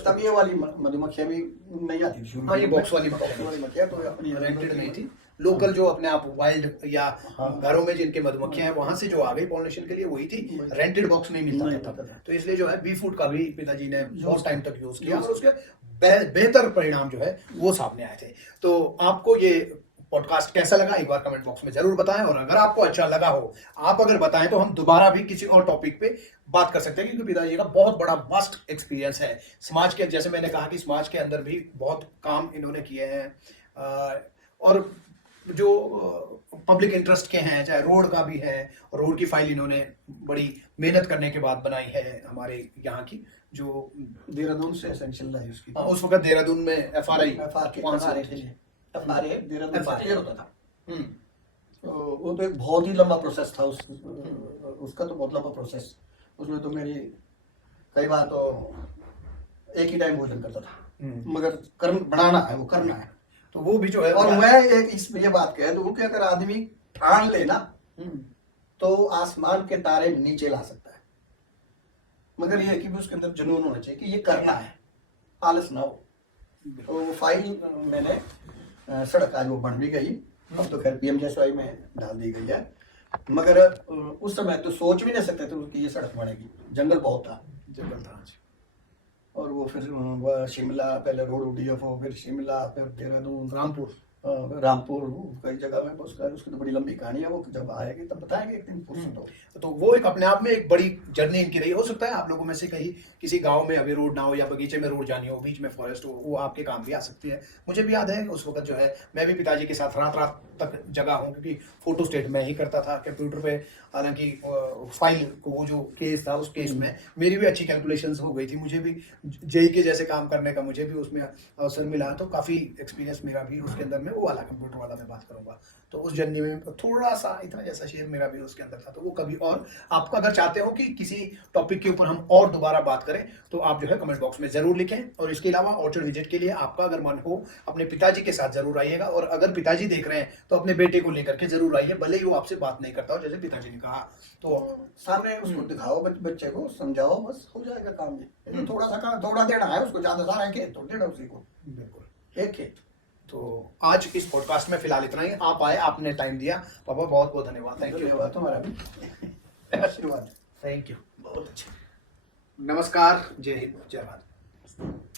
तब ये वाली मधुमक्खियां भी नहीं आती थी। हाँ, ये बॉक्स वाली मक्खियां तो अपनी रेंटेड नहीं थी, लोकल जो अपने आप वाइल्ड या घरों में जिनके मधुमक्खियां हैं वहां से जो आ गई पॉलिनेशन के लिए वही थी, रेंटेड बॉक्स नहीं मिलता था। तो इसलिए जो है बी फूड का भी पिताजी ने बहुत टाइम तक यूज किया और उसके बेहतर परिणाम जो है वो सामने आए थे। तो आपको ये पॉडकास्ट कैसा लगा एक बार कमेंट बॉक्स में जरूर बताएं, और अगर आपको अच्छा लगा हो, आप अगर बताएं तो हम दोबारा भी किसी और टॉपिक पे बात कर सकते हैं, क्योंकि पिताजी का बहुत बड़ा वास्ट एक्सपीरियंस है समाज के, जैसे मैंने कहा कि समाज के अंदर भी बहुत काम इन्होंने किए हैं और जो पब्लिक इंटरेस्ट के हैं, चाहे रोड का भी है, रोड की फाइल इन्होंने बड़ी मेहनत करने के बाद बनाई है हमारे यहाँ की, जो देहरादून से एसेंशियल है उसकी। उस वक्त देहरादून में FRI देहरादून से क्लियर होता था। तो वो तो एक बहुत ही लंबा प्रोसेस था, उसका तो बहुत लंबा प्रोसेस। उसमें तो मेरी कई बार तो एक ही टाइम भोजन करता था, मगर कर्म बढ़ाना है, वो करना है। तो वो भी जो है, और मैं ये बात कह दूं कि अगर आदमी ठान लेना तो आसमान के तारे नीचे ला सकता है, मगर ये है कि उसके अंदर जुनून होना चाहिए कि ये करना है, आलस ना हो। तो वो फाइल मैंने सड़क आज वो बन भी गई, अब तो खैर PMJSY में डाल दी गई है। मगर उस समय तो सोच भी नहीं सकते थे कि ये सड़क बनेगी, जंगल बहुत था। जंगल था जी। और वो फिर वह शिमला, पहले रोड डीएफओ, फिर शिमला, फिर देहरादून, रामपुर। रामपुर, कई जगह में उसका उसकी तो बड़ी लंबी कहानी है, वो जब आएगी तब बताएंगे एक दिन फुर्सत हो। तो वो एक अपने आप में एक बड़ी जर्नी इनकी रही। हो सकता है आप लोगों में से कहीं किसी गांव में अभी रोड ना हो या बगीचे में रोड जानी हो, बीच में फॉरेस्ट हो, वो आपके काम भी आ सकती है। मुझे भी याद है उस वक्त जो है मैं भी पिताजी के साथ रात रात तक जगा हूँ, क्योंकि फोटो स्टेट मैं ही करता था कंप्यूटर पे। हालांकि फाइल को वो जो केस था उस केस में मेरी भी अच्छी कैलकुलेशंस हो गई थी, मुझे भी जेई के जैसे काम करने का मुझे भी उसमें अवसर मिला। तो काफ़ी एक्सपीरियंस मेरा भी उसके अंदर में वो वाला कंप्यूटर वाला मैं बात करूँगा। तो उस जर्नी में थोड़ा सा इतना जैसा शेयर मेरा भी उसके अंदर था। तो वो कभी और आपको अगर चाहते हो कि किसी टॉपिक के ऊपर हम और दोबारा बात करें तो आप जो है कमेंट बॉक्स में जरूर लिखें। और इसके अलावा ऑर्चर्ड विजिट के लिए आपका अगर मन हो अपने पिताजी के साथ जरूर आइएगा। और अगर पिताजी देख रहे हैं तो अपने बेटे को लेकर के जरूर आइए, भले ही वो आपसे बात नहीं करता हो जैसे पिताजी ने कहा। तो सामने उसको दिखाओ, बच्चे को समझाओ, बस हो जाएगा काम। ये थोड़ा सा काम, थोड़ा देना है उसको, ज्यादा सारा खेत थोड़ा देना उसी को, बिल्कुल एक खेत। तो आज इस पॉडकास्ट में फिलहाल इतना ही। आप आए, आपने टाइम दिया, पापा बहुत बहुत धन्यवाद। Thank you. धन्यवाद तुम्हारा भी, आशीर्वाद। Thank you. बहुत अच्छा। नमस्कार, जय हिंद, जय भारत।